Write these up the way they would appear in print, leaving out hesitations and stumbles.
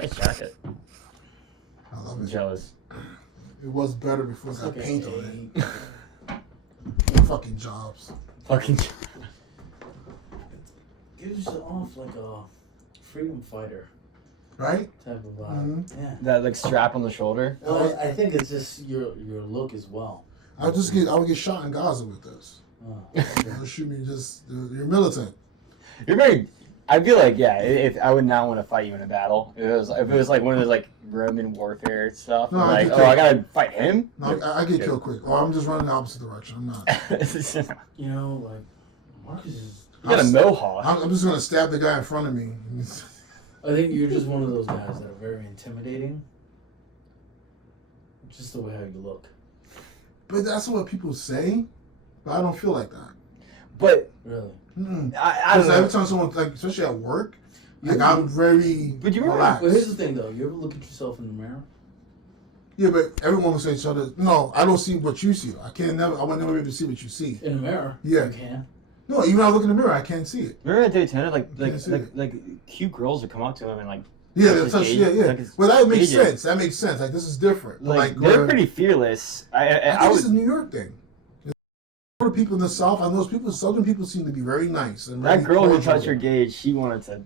Nice jacket. I love I'm it. jealous. It was better before it got Okay. paint on it. Fucking jobs. Fucking. Gives you off like a freedom fighter Right? type of vibe. Yeah. That like strap on the shoulder. Well, I think it's just your look as well. I would get shot in Gaza with this. They'll shoot me you're militant. You're very. I feel like if I would not want to fight you in a battle. If it was like one of those like Roman warfare stuff. No, Like I gotta fight him. No, I get killed quick. Or I'm just running the opposite direction. I'm not. You know, like Marcus is. You got a mohawk. I'm just gonna stab the guy in front of me. I think you're just one of those guys that are very intimidating. Just the way how you look. But that's what people say. But I don't feel like that. But Really. I don't know. Every time someone, like, especially at work, like, I'm very But you remember- relaxed. Well, here's the thing, though. You ever look at yourself in the mirror? Yeah, but everyone will say each other. No, I don't see what you see. I would never be able to see what you see. In the mirror? Yeah. You can. No, even when I look in the mirror, I can't see it. Remember at Daytona, Can't see it. like cute girls would come up to him and like. Yeah, Like touch, his yeah, gauge- yeah. like his Well, that makes gauges. sense. That makes sense. Like, this is different. But, Like where- they're pretty fearless. I I think was. it's a New York thing. The people in the South, I know those people. Southern people seem to be very nice. And That very girl who cordial. touched your gauge, she wanted to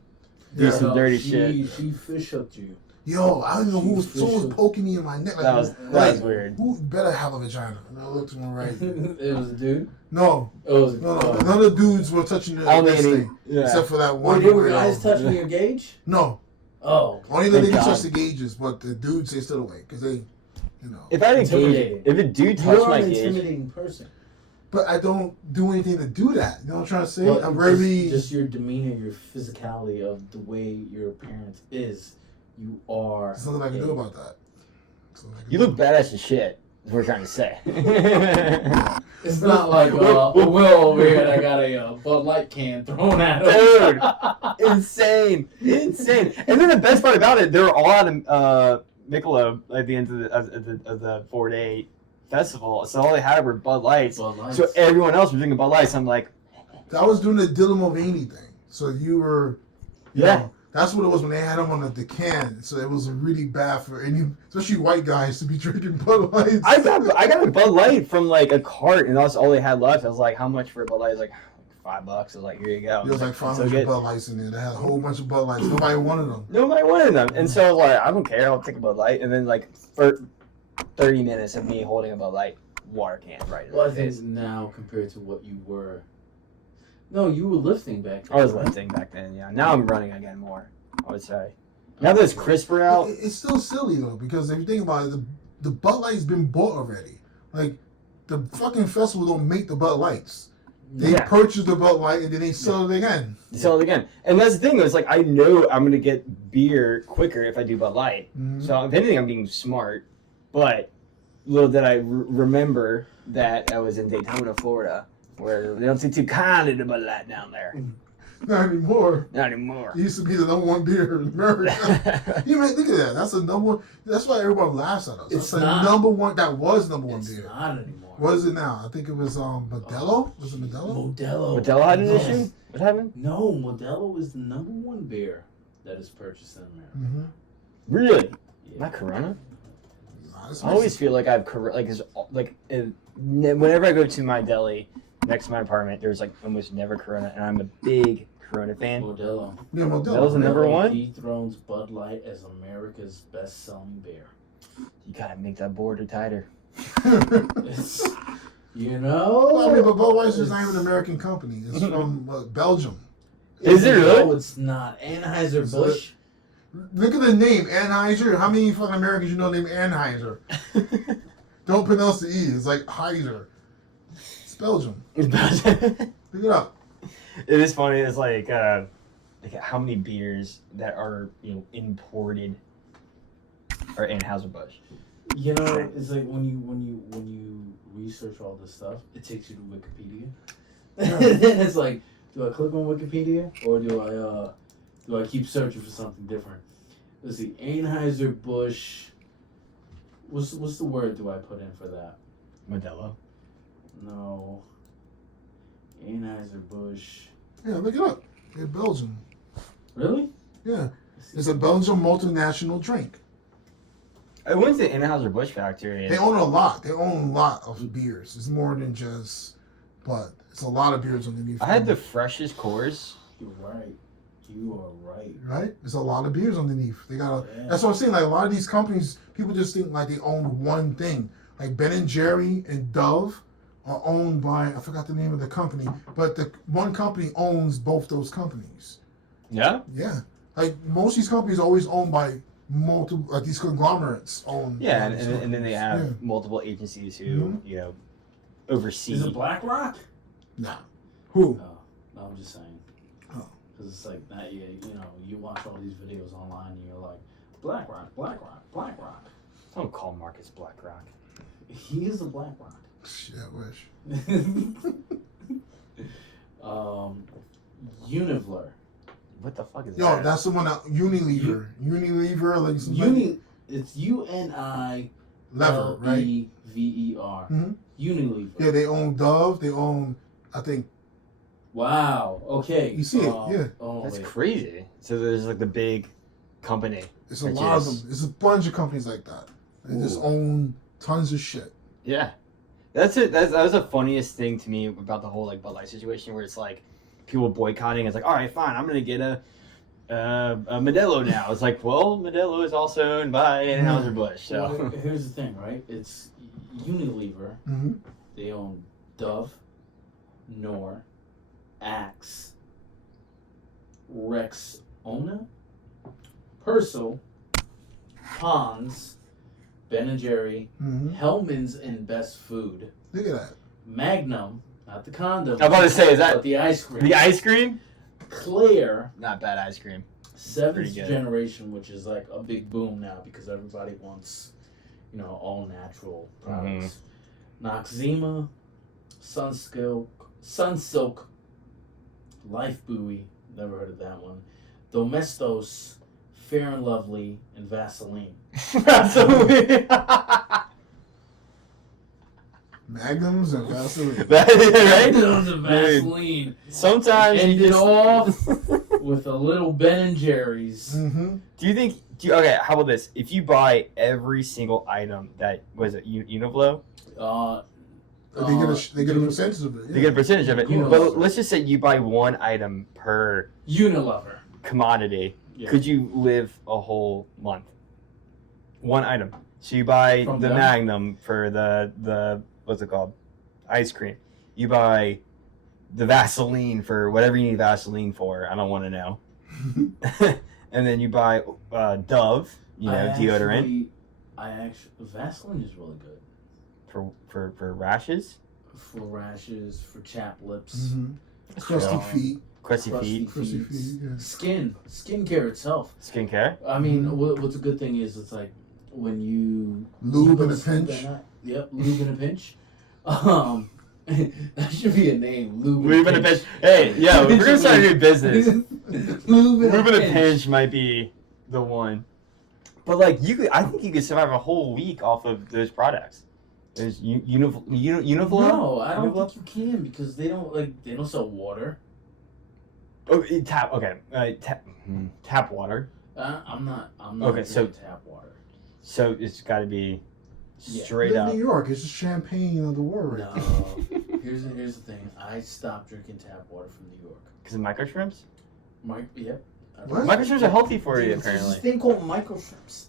do Yeah. some dirty she, shit. She fish hooked you. Yo, I don't know who was. She Someone was should- poking me in my neck. Like, That was like, weird. Who better have a vagina? And I looked to my right. It was a dude? No, It was a no. None of the dudes were touching the I mean, this thing, yeah. except for that Wait, one. there were weirdo. guys touching your gauge? No, Oh. only the Thank niggas God. touch the gauges, but the dudes they stood away because they, you know. If I had a gauge, Intimidating. if a dude touched You're my an gauge, intimidating person. But I don't do anything to do that. You know what I'm trying to say? Well, I'm very. just your demeanor, your physicality of the way your appearance is. You are. There's nothing I can do about that. There's nothing I can you do. look badass as shit. Is what we're trying to say. It's not like Will over here that got a Bud Light can thrown at him. Dude, insane. And then the best part about it, they were all at Michelob at the end of the 4-day festival. So all they had were Bud Lights. Bud Lights. So everyone else was drinking Bud Lights. I'm like, I was doing the Dylan Mulvaney thing. So you were. You Yeah. know, that's what it was when they had him on the can. So it was really bad for any, especially white guys, to be drinking Bud Lights. I got a Bud Light from like a cart, and that's all they had left. I was like, how much for a Bud Light? I was like, $5. I was like, here you go. There was like So 500 good. Bud Lights in there. They had a whole bunch of Bud Lights. Nobody wanted them. Nobody wanted them. And so I was like, I don't care, I'll take a Bud Light. And then like for 30 minutes of me holding a Bud Light, water can right in Well, I my think face. now compared to what you were. No, you were lifting back then. I was lifting back then, yeah. Now I'm running again more, I would say. Now that it's crisper out, It's still silly though, because if you think about it, the Bud Light's been bought already. Like, the fucking festival don't make the Bud Lights. They Yeah. purchase the Bud Light and then they sell it again. sell it again. And that's the thing, it's like I know I'm going to get beer quicker if I do Bud Light. Mhm. So if anything, I'm being smart. But little did I remember that I was in Daytona, Florida, where they don't take too kindly to Bud Light down there. Not anymore. Not anymore. It used to be the number one beer in America. You might think of that. That's the number one. That's why everyone laughs at us. It's That's the not. number one. That was number one It's beer. not anymore. What is it now? I think it was Modelo. Was it Modelo? Modelo. Modelo had an Yes. issue? What happened? No, Modelo is the number one beer that is purchased in America. Mm-hmm. Really? Yeah. Not Corona? Nah, it's I always feel like I have whenever I go to my deli next to my apartment, there's like almost never Corona, and I'm a big Corona fan. Modelo. yeah, Modelo. That was the number one? Dethrones Bud Light as America's best-selling beer. You gotta make that border tighter. It's, you know. Well, I mean, but Budweiser's not even an American company. It's from Belgium. Is it really? No, it's not. Anheuser-Busch. Look at the name, Anheuser. How many fucking Americans you know named Anheuser? Don't pronounce the E. It's like Heiser. It's Belgium. It Pick it up. is funny. It's like how many beers that are imported are Anheuser-Busch. You know, it's like when you research all this stuff, it takes you to Wikipedia. Then it's like, do I click on Wikipedia or do I keep searching for something different? Let's see, Anheuser-Busch. What's the word do I put in for that? Modelo. No. Anheuser-Busch. Yeah, look it up. In Belgium. Really? Yeah. It's a Belgian multinational drink. I went to Anheuser-Busch factory. They own a lot. They own a lot of beers. It's more than just Bud. It's a lot of beers underneath. I had the freshest Coors. You're right. You are right. Right? There's a lot of beers underneath. They got. Yeah. That's what I'm saying. Like a lot of these companies, people just think like they own one thing. Like Ben and Jerry and Dove are owned by, I forgot the name of the company, but the one company owns both those companies. Yeah. Yeah. Like most of these companies are always owned by multiple, like these conglomerates own. Yeah, these and then they have companies. multiple agencies who Mhm. oversee. Is it BlackRock? Yeah. Nah. Who? No, I'm just saying. Oh. Because it's like that. You watch all these videos online, and you're like, BlackRock, BlackRock, BlackRock. Don't call Marcus BlackRock. He is a BlackRock. Shit, I wish. Unilever. What the fuck is Yo, that? that's the one that Unilever. Unilever, like something. It's UNI. Lever, right? LEVER. Mhm. Unilever. Yeah, they own Dove. They own, I think. Wow. Okay. You see it, yeah. Oh, That's wait. crazy. So there's like the big company. It's a Which lot is- of them. It's a bunch of companies like that. They just Ooh. own tons of shit. Yeah, that's it. That was the funniest thing to me about the whole like Bud Light situation, where it's like people boycotting. It's like, all right, fine, I'm gonna get a Modelo now. It's like, well, Modelo is also owned by Anheuser-Busch. So Well, here's the thing, right? It's Unilever. Mm-hmm. They own Dove, Knorr, Axe, Rexona, Persil, Pond's, Ben & Jerry, Mm-hmm. Hellman's, and Best Food. Look at that. Magnum, not the condom. I'm about to say, is that but the ice cream? the ice cream? Claire, Not bad ice cream. seventh Pretty good. generation, which is like a big boom now because everybody wants, all natural products. Noxzema, Sunsilk, Life Buoy, never heard of that one. Domestos, Fair and Lovely, and Vaseline. Absolutely. Magnums and Vaseline. right? Magnums and Vaseline. Sometimes And you it just... off with a little Ben and Jerry's. Mm-hmm. Okay, how about this? If you buy every single item that was it Univlo, They get a percentage of it. Yeah. they get a percentage of it. Unilever. But let's just say you buy one item per Unilever. commodity. Yeah. Could you live a whole month? One item. So you buy From the them? Magnum for the what's it called? Ice cream. You buy the Vaseline for whatever you need Vaseline for. I don't want to know. And then you buy Dove, deodorant Vaseline is really good for rashes, for rashes, for chapped lips, Mm-hmm. Crusty Um, feet. crusty feet, Crusty feet. Yeah. skincare itself. skincare. I mean, Mhm. what's a good thing is it's like when you Lube go in to a sleep pinch. at night- Yep, lube in a pinch. That should be a name. Lube in a pinch. Hey, yeah, we're gonna start a new business. Lube in Lube in a a pinch. pinch might be the one. But like I think you could survive a whole week off of those products. There's Univlo. No, I don't Univlo? think you can because they don't sell water. Oh, tap. Okay, tap water. I'm not Okay, so- drinking tap water. So it's got to be Yeah. straight Live up. in New York. It's just champagne of the world. No. Here's the thing. I stopped drinking tap water from New York. Because of microshrimps. Yep. What? Microshrimps are healthy for you, There's apparently. this thing called microshrimps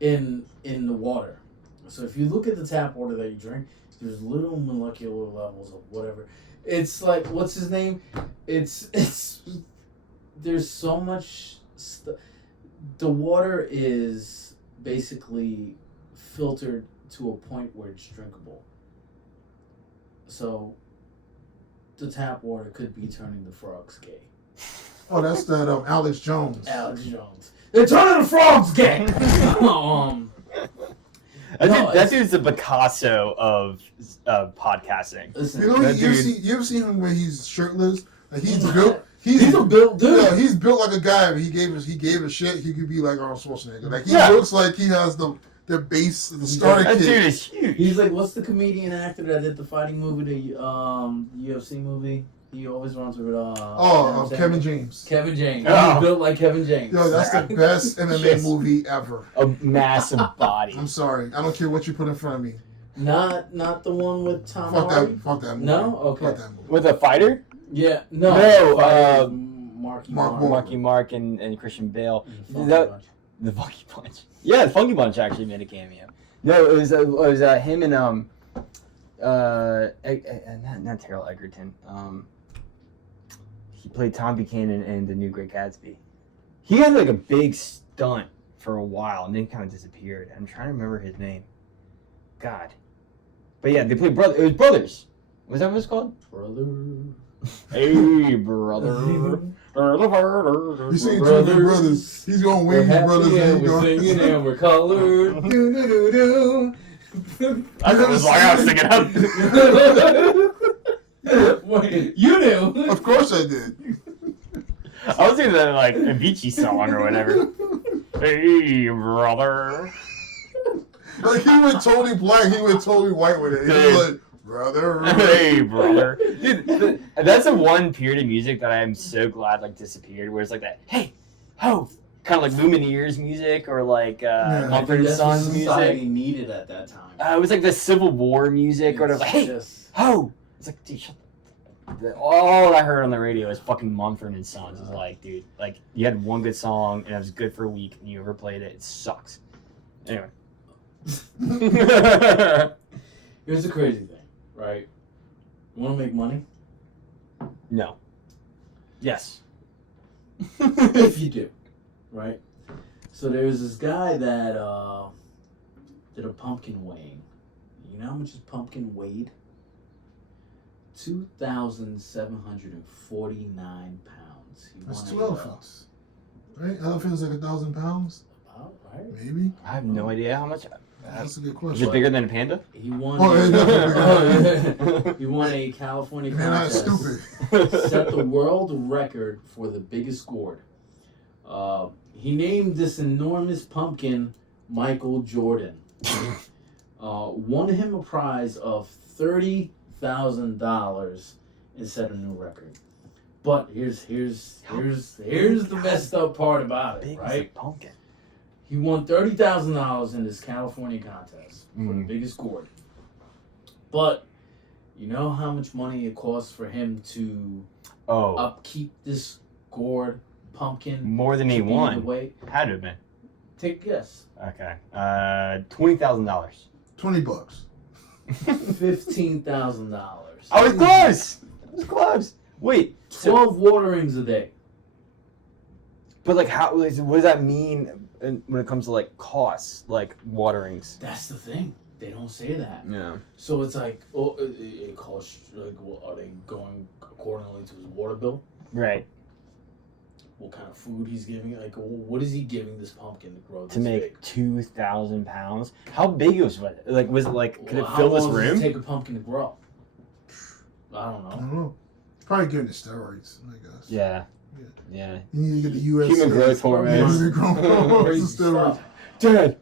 in the water. So if you look at the tap water that you drink, there's little molecular levels of whatever. It's like, what's his name? It's there's so much stuff. The water is basically filtered to a point where it's drinkable. So the tap water could be turning the frogs gay. Oh, that's that Alex Jones. Alex Jones. They're turning the frogs gay. That dude's the Picasso of podcasting. Listen, You know, That you ever seen him when he's shirtless? Like he's built. he's a built dude. Yeah, he's built like a guy. But he gave a shit. He could be like Arnold Schwarzenegger. Like he Yeah. looks like he has the base, the starter That dude kit. is huge. He's like, what's the comedian actor that did the fighting movie, the UFC movie? He always runs with Kevin James. Kevin James. Oh. He's built like Kevin James. Yo, that's the best MMA Yes. movie ever. A massive body. I'm sorry. I don't care what you put in front of me. Not the one with Tom Fuck Hardy. that movie. No? Okay. Fuck that movie. With a fighter? Yeah, no. No, Marky Mark Mark. Wahlberg. Marky Mark and Christian Bale. Funky That- Bunch. The Funky Bunch. Yeah, the Funky Bunch actually made a cameo. No, it was him and not Terrell Egerton. He played Tom Buchanan in The New Great Gatsby. He had like a big stunt for a while and then kind of disappeared. I'm trying to remember his name. God. But yeah, they played brother. It was brothers. Was that what it's called? Brother. Hey, brother. He's saying two big brothers. He's going to We're win his happy brothers. and And we're singing and we're colored. Do, do, do, do. I was like, I was singing up. Wait, you knew. Of course I did. I was thinking that like Avicii song or whatever. Hey, brother. Like he went totally black, he went totally white with it. He was like, brother. Hey, brother. Dude, that's the one period of music that I am so glad like disappeared, where it's like that, hey, ho, kind of like Lumineers music or like Mumford & That's what Sons society music. needed at that time. It was like the Civil War music, or it was like, hey, Just- ho. It's like, dude, shut all I heard on the radio was fucking Mumford and Sons. It was like, dude, like you had one good song and it was good for a week, and you overplayed it. It sucks. Anyway. Here's the crazy thing, right? You want to make money? No. Yes. If you do, right? So there's this guy that did a pumpkin weighing. You know how much his pumpkin weighed? 2,749 pounds. He That's won two a, elephants. Right? Elephant's like 1,000 pounds? About, right? Maybe? I have no idea how much. That's a good Is question. it bigger than a panda? He won. Oh, yeah, a, he won a California Man, that's contest. stupid. Set the world record for the biggest gourd. He named this enormous pumpkin Micheal Jordan. Won him a prize of $30,000 and set a new record. But here's the messed up part about it, Big right? as a pumpkin. He won $30,000 in this California contest for the biggest gourd. But you know how much money it costs for him to upkeep this gourd pumpkin? More than he to be the won. weight? Had to have been. Take a guess. Okay. $20,000. $20. $15,000. I was close. I was close. Wait. 12 waterings a day. But like, how? What does that mean when it comes to like costs, like waterings? That's the thing. They don't say that. Yeah. So it's like, it costs, like, well, are they going accordingly to his water bill? Right. What kind of food he's giving? Like, what is he giving this pumpkin to grow this To make big? 2,000 pounds. How big was it? Like, was it like? Could it How fill this long does room? it take a pumpkin to grow? I don't I know. don't know. Probably giving it steroids, I guess. Yeah. Yeah. You need to get the US. Human growth hormones. Human growth hormones Crazy and steroids. stuff. Dad.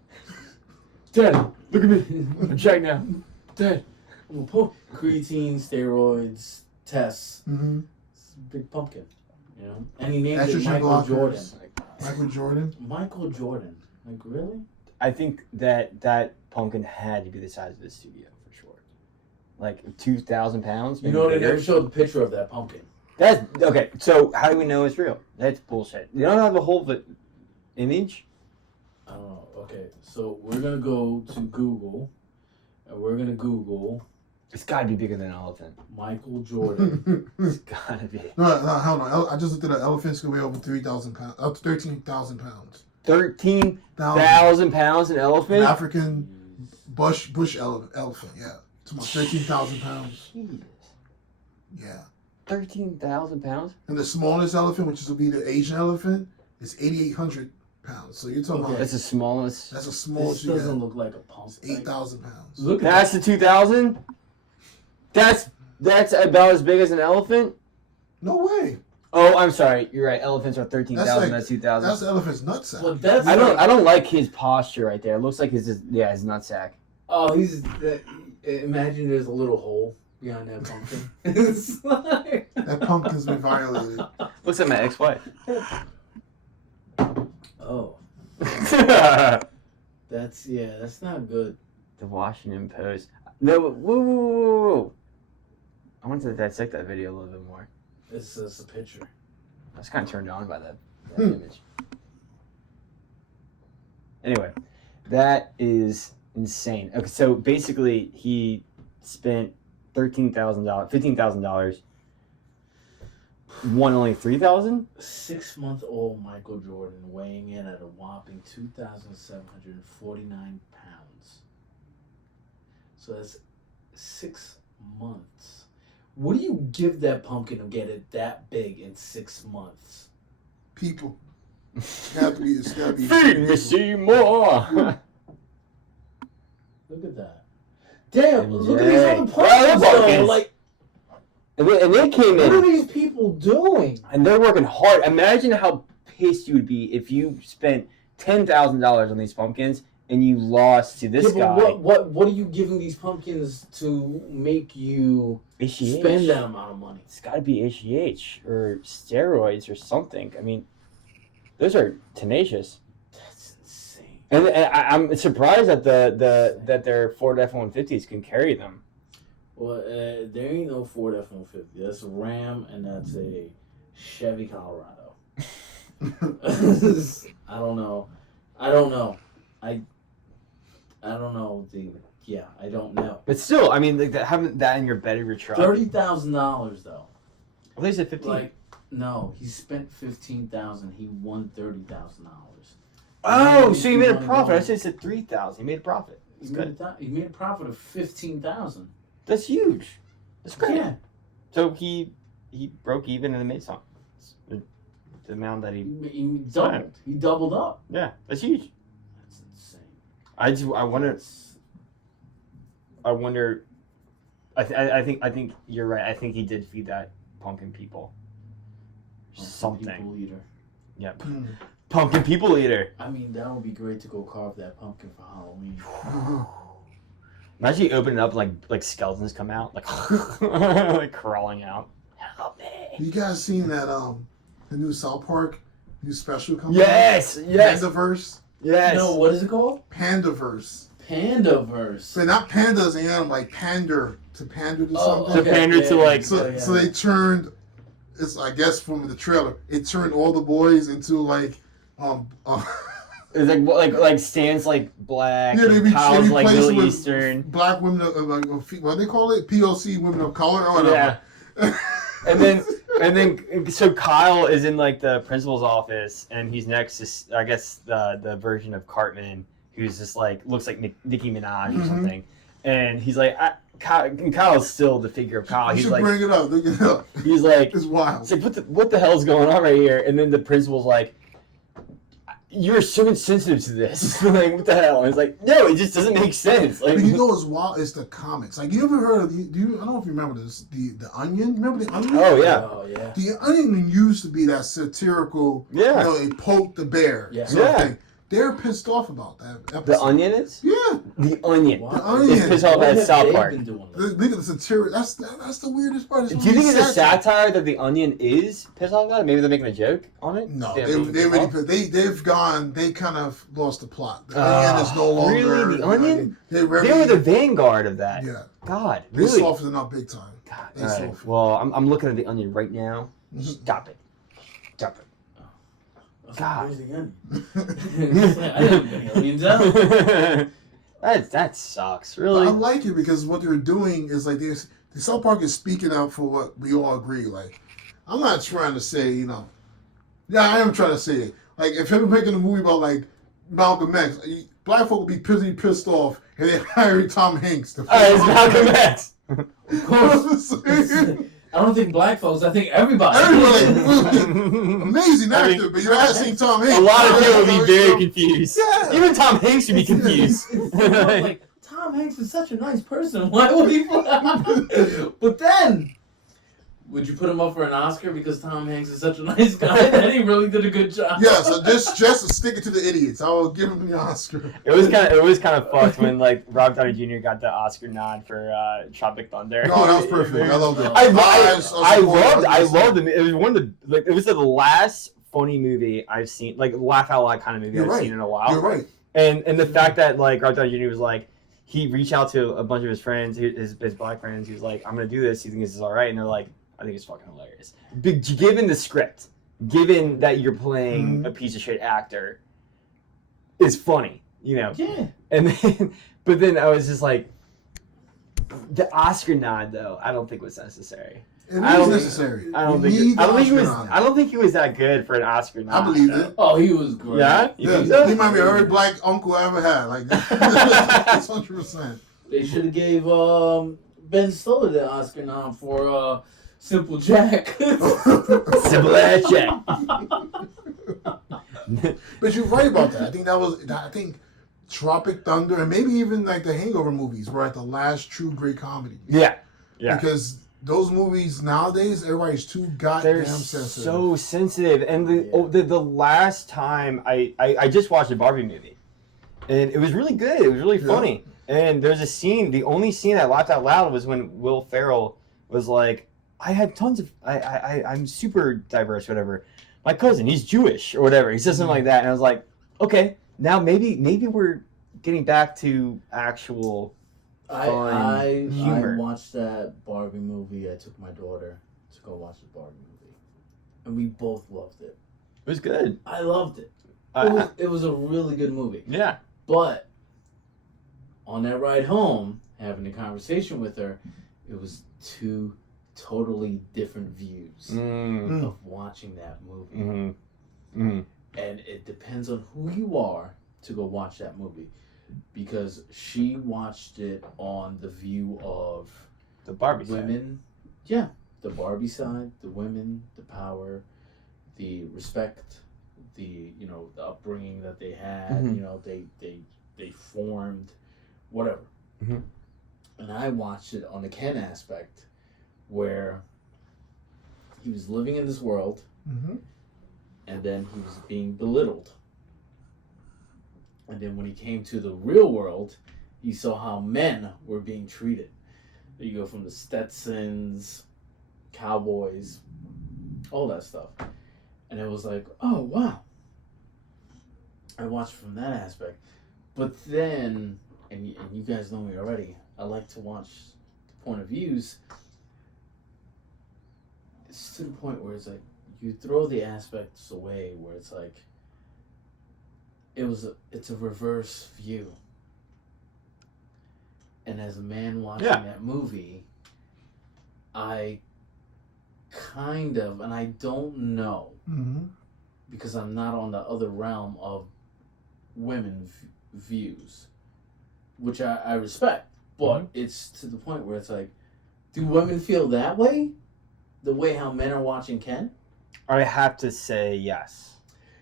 Dad. Look at me. I'm checked now. Dad. Creatine, steroids, tests. Mm-hmm. It's a big pumpkin, you know. And he named it Estrogen Micheal Jordan. blockers. Michael Jordan. Micheal Jordan. Like, really? I think that pumpkin had to be the size of the studio for sure. Like 2,000 pounds. You know, they maybe never bigger. showed the picture of that pumpkin. That's okay. So how do we know it's real? That's bullshit. You don't have the whole image. I don't know. Okay, so we're gonna go to Google, and we're gonna Google It's got to be bigger than an elephant. Micheal Jordan. It's got to be. No, hold on. I just looked at an elephant's gonna weigh over 3,000 pounds. Up to 13,000 pounds. 13,000 pounds an elephant. An African bush elephant. Yeah, it's about 13,000 pounds. Jesus. Yeah. 13,000 pounds. And the smallest elephant, which will be the Asian elephant, is 8,800 pounds. So you're talking about That's the smallest. that's a small This you doesn't got. look like a pump. It's 8,000 pounds. Look at That's the 2,000. That's about as big as an elephant. No way. Oh, I'm sorry. You're right. Elephants are 13,000. That's That's 2,000. That's the elephant's nutsack. Well, that's I don't like his posture right there. It looks like his nutsack. Oh, he's. Imagine there's a little hole behind that pumpkin. It's like... That pumpkin's been violated. Looks like my ex-wife. Oh, that's not good. The Washington Post. No, whoa. I want to dissect that video a little bit more. It's just a picture. I was kind of turned on by that image. Anyway, that is insane. Okay, so basically he spent $15,000, won only $3,000. 6-month-old Micheal Jordan weighing in at a whopping 2,749 pounds. So that's 6 months. What do you give that pumpkin to get it that big in 6 months? People. It's gotta be. Feed me, Seymour. Look at that. Damn, look at these Yay. other pumpkins though. Pumpkins. Like, And they came what are in, these people doing? and they're working hard. Imagine how pissed you would be if you spent $10,000 on these pumpkins and you lost to this Yeah, guy. but what are you giving these pumpkins to make you HGH. spend that amount of money? It's got to be HGH or steroids or something. I mean, those are tenacious. That's insane. And I'm surprised that that their Ford F-150s can carry them. Well, there ain't no Ford F-150. That's a Ram, and that's a Chevy Colorado. I don't know. I don't know, I don't know. But still, I mean, like having that in your bed of your truck. $30,000 though. At least at 15. Like, no, he spent $15,000. He won $30,000. Oh, so you made a profit. I said 3,000. You made a profit. That's good. He made a profit of $15,000. That's huge. That's great. Yeah. So he broke even and made something. The amount that He doubled. He doubled up. yeah, that's huge. That's insane. I wonder. I think you're right. I think he did feed that pumpkin people something. People eater. Yep. Hmm. Pumpkin people eater. I mean, that would be great to go carve that pumpkin for Halloween. Imagine you open it up like skeletons come out like like crawling out. Help me. You guys seen that the new South Park new special coming Yes. out? Yes. Pandaverse. Yes. No, what is it called? Pandaverse. Pandaverse. So not panda as an animal, like pander to something. To pander to, like- So they turned. It's I guess from the trailer, it turned all the boys into like It's like Stan's like black. Yeah, and Kyle's like replaced Middle with Eastern. black women what they call it, POC women of color or whatever. Yeah. And then so Kyle is in like the principal's office, and he's next to I guess the version of Cartman, who's just like looks like Nicki Minaj or something, and he's like Kyle's still the figure of Kyle. You He's should like bring it up. Look it up. he's like It's wild. it's like what the hell's going on right here? And then the principal's like, you're so insensitive to this. Like, what the hell? And it's like, no, it just doesn't make sense. Like, But you know what's wild? It's the comics. Like, you ever heard of I don't know if you remember this. The Onion. Remember the Onion? oh yeah, Oh, yeah. The Onion used to be that satirical. Yeah. You know, they poke the bear. Yeah. Sort of Yeah. thing. They're pissed off about that episode. the Onion is Yeah. the Onion. Wow. The Onion. It's pissed off What at have South they Park. been doing? Look at the satire. That's the weirdest part. Do you think it's a satire that the Onion is pissed off about? Maybe they're making a joke on it. No, Yeah, they've gone. They kind of lost the plot. The Onion is no longer. really? The Onion? They They were the vanguard of that. Yeah. God, They really? softened up big time. God, They all right. softened. Well, I'm looking at the Onion right now. Mhm. Stop it. Stop it. God. Where's the onion? I haven't been aliens out. that sucks. But Really. I like it because what they're doing is like this. The South Park is speaking out for what we all agree. Like, I'm not trying to say, yeah, I am trying to say it. Like, if they're making a movie about like Malcolm X, black folk would be pissed off, and they hire Tom Hanks to. It's Malcolm X. Of course. I don't think black folks. I think everybody. Amazing I actor, mean, but you're asking Tom Hanks. A lot of people would be very confused. Yeah. Even Tom Hanks would be confused. Like, Tom Hanks is such a nice person. Why would he? But then, Would you put him up for an Oscar because Tom Hanks is such a nice guy that he really did a good job? Yeah, so just to stick it to the idiots, I will give him the Oscar. It was kind of fucked when like Robert Downey Jr. got the Oscar nod for Tropic Thunder. No, that was perfect. I loved it. I loved it. It was one of the it was the last funny movie I've seen, like laugh out loud kind of movie I've seen in a while. You're right. And the fact that like Robert Downey Jr. was like, he reached out to a bunch of his friends, his black friends. He was like, I'm gonna do this. You think this is all right? And they're like, I think it's fucking hilarious. Given the script, given that you're playing a piece of shit actor, it's funny, you know. Yeah. And then, but then I was just like, the Oscar nod though, I don't think was necessary. It is necessary. I don't think he was that good for an Oscar nod. I believe it. Oh, he was great. Yeah? He might be every black uncle I ever had. Like that's 100%. They should have gave Ben Stiller the Oscar nom for Simple Jack. Simple Jack. But you're right about that. I think Tropic Thunder and maybe even like the Hangover movies were like the last true great comedy. Yeah. Because those movies nowadays, everybody's too goddamn sensitive. So sensitive. And the last time I just watched a Barbie movie, and it was really good. It was really funny. And there's a scene. The only scene I laughed out loud was when Will Ferrell was like, I had tons of I'm super diverse, whatever. My cousin, he's Jewish or whatever. He said something like that, and I was like, okay, now maybe we're getting back to actual fun humor. I watched that Barbie movie. I took my daughter to go watch the Barbie movie, and we both loved it. It was good. I loved it. It was a really good movie. Yeah. But on that ride home, having a conversation with her, it was two totally different views of watching that movie. And it depends on who you are to go watch that movie, because she watched it on the view of the Barbie women. side. Yeah, the Barbie side, the women, the power, the respect, the the upbringing that they had. They formed, whatever. And I watched it on the Ken aspect, where he was living in this world, and then he was being belittled. And then when he came to the real world, he saw how men were being treated. You go from the Stetsons, cowboys, all that stuff. And it was like, oh, wow. I watched from that aspect. But then, and you guys know me already, I like to watch the point of views. It's to the point where it's like, you throw the aspects away where it's like, it's a reverse view. And as a man watching that movie, I kind of, and I don't know, because I'm not on the other realm of women views, which I respect, but it's to the point where it's like, do women feel that way? The way how men are watching Ken? I have to say yes.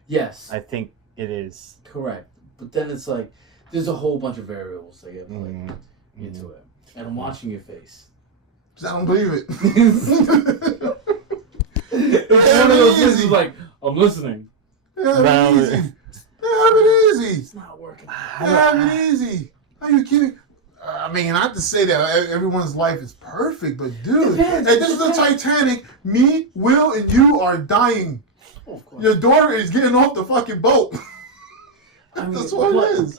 Yes. I think it is. Correct. But then it's like, there's a whole bunch of variables that get played into it. And I'm watching your face. I don't believe it. It's one of those things like, I'm listening. Have it easy. Have it easy. It's not working. Have it easy. Are you kidding? I mean, not to say that everyone's life is perfect, but dude, hey, this is the Titanic. Me, Will, and you are dying. Oh, of course. Your daughter is getting off the fucking boat. That's what it is.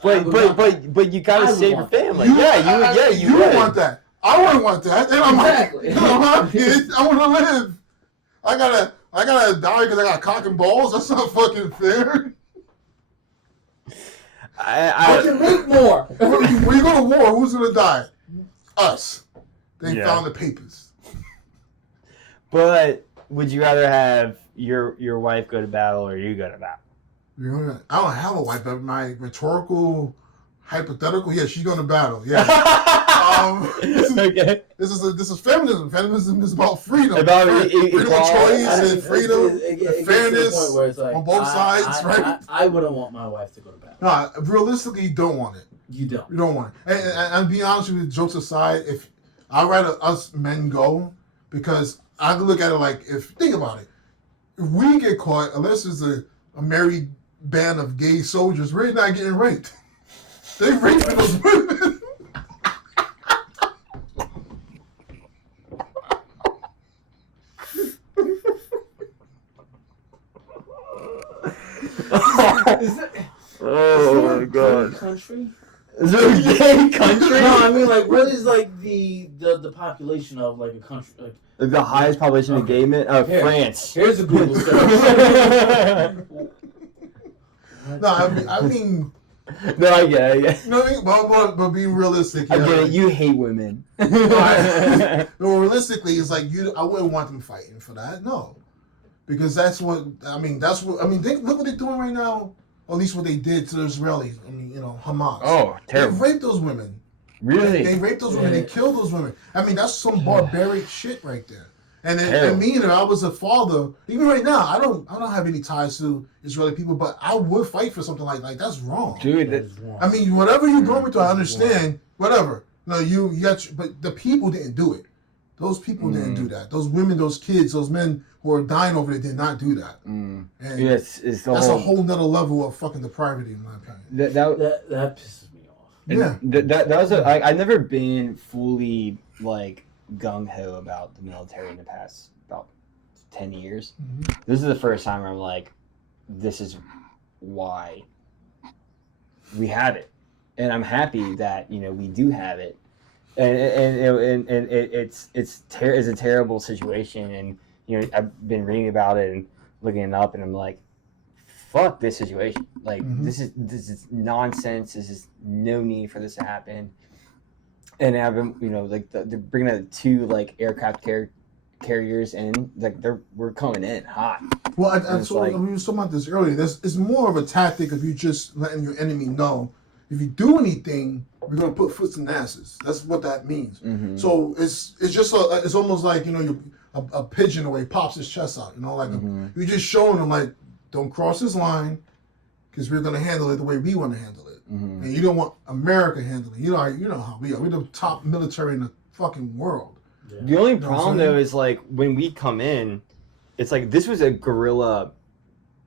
But you gotta save your family. You would want that. I wouldn't want that. And I'm exactly. my kids. I want to live. I gotta die because I got cock and balls. That's not fucking fair. I can make more. When you go to war, who's gonna die? Us. They found the papers. But would you rather have your wife go to battle or you go to battle? I don't have a wife, but my rhetorical, hypothetical, yeah, she's going to battle. Yeah. Okay. This is feminism. Feminism is about freedom. About freedom of choice and freedom, it fairness where it's like, on both sides, right? I wouldn't want my wife to go to battle. No, realistically, you don't want it. You don't. You don't want it. And be honest with you, jokes aside, if I'd rather us men go, because I can look at it like, think about it, if we get caught, unless it's a married band of gay soldiers, we're not getting raped. They raping those women. Oh my god. Country? Is there a gay country? No, I mean, like, what is, like, the population of, like, a country? Like, the highest population of gay men? Here. France. Here's a Google search. No, I mean, no, I get it. you know what I mean? But being realistic, I get it. You hate women. No, realistically, it's like I wouldn't want them fighting for that. No, because that's what I mean. Look what they're doing right now. Or at least what they did to the Israelis. I mean, Hamas. Oh, terrible. They raped those women. Really? They raped those women. They killed those women. I mean, that's some barbaric shit right there. And me, if I was a father, even right now, I don't have any ties to Israeli people, but I would fight for something like that's wrong. Dude, that's wrong. I mean, whatever you're going through, I understand. Whatever. No, you got, but the people didn't do it. Those people didn't do that. Those women, those kids, those men who are dying over it did not do that. And it's that's a whole nother level of fucking depravity, in my opinion. That pisses me off. Yeah. That was I've never been fully like gung ho about the military in the past about 10 years. Mm-hmm. This is the first time where I'm like, this is why we have it, and I'm happy that we do have it. And it's a terrible situation, and I've been reading about it and looking it up, and I'm like, fuck this situation. Like this is nonsense. This is no need for this to happen. And I've been they're bringing out 2 like aircraft carriers in, like we're coming in hot. Well, we were talking about this earlier. It's more of a tactic of you just letting your enemy know if you do anything, we're gonna put foots in asses. That's what that means. Mm-hmm. So it's just it's almost like a pigeon the way he pops his chest out. You're just showing him like, don't cross this line, because we're gonna handle it the way we want to handle it, and you don't want America handling it. You know how we are. We're the top military in the fucking world. Yeah. The only problem though is like when we come in, it's like this was a guerrilla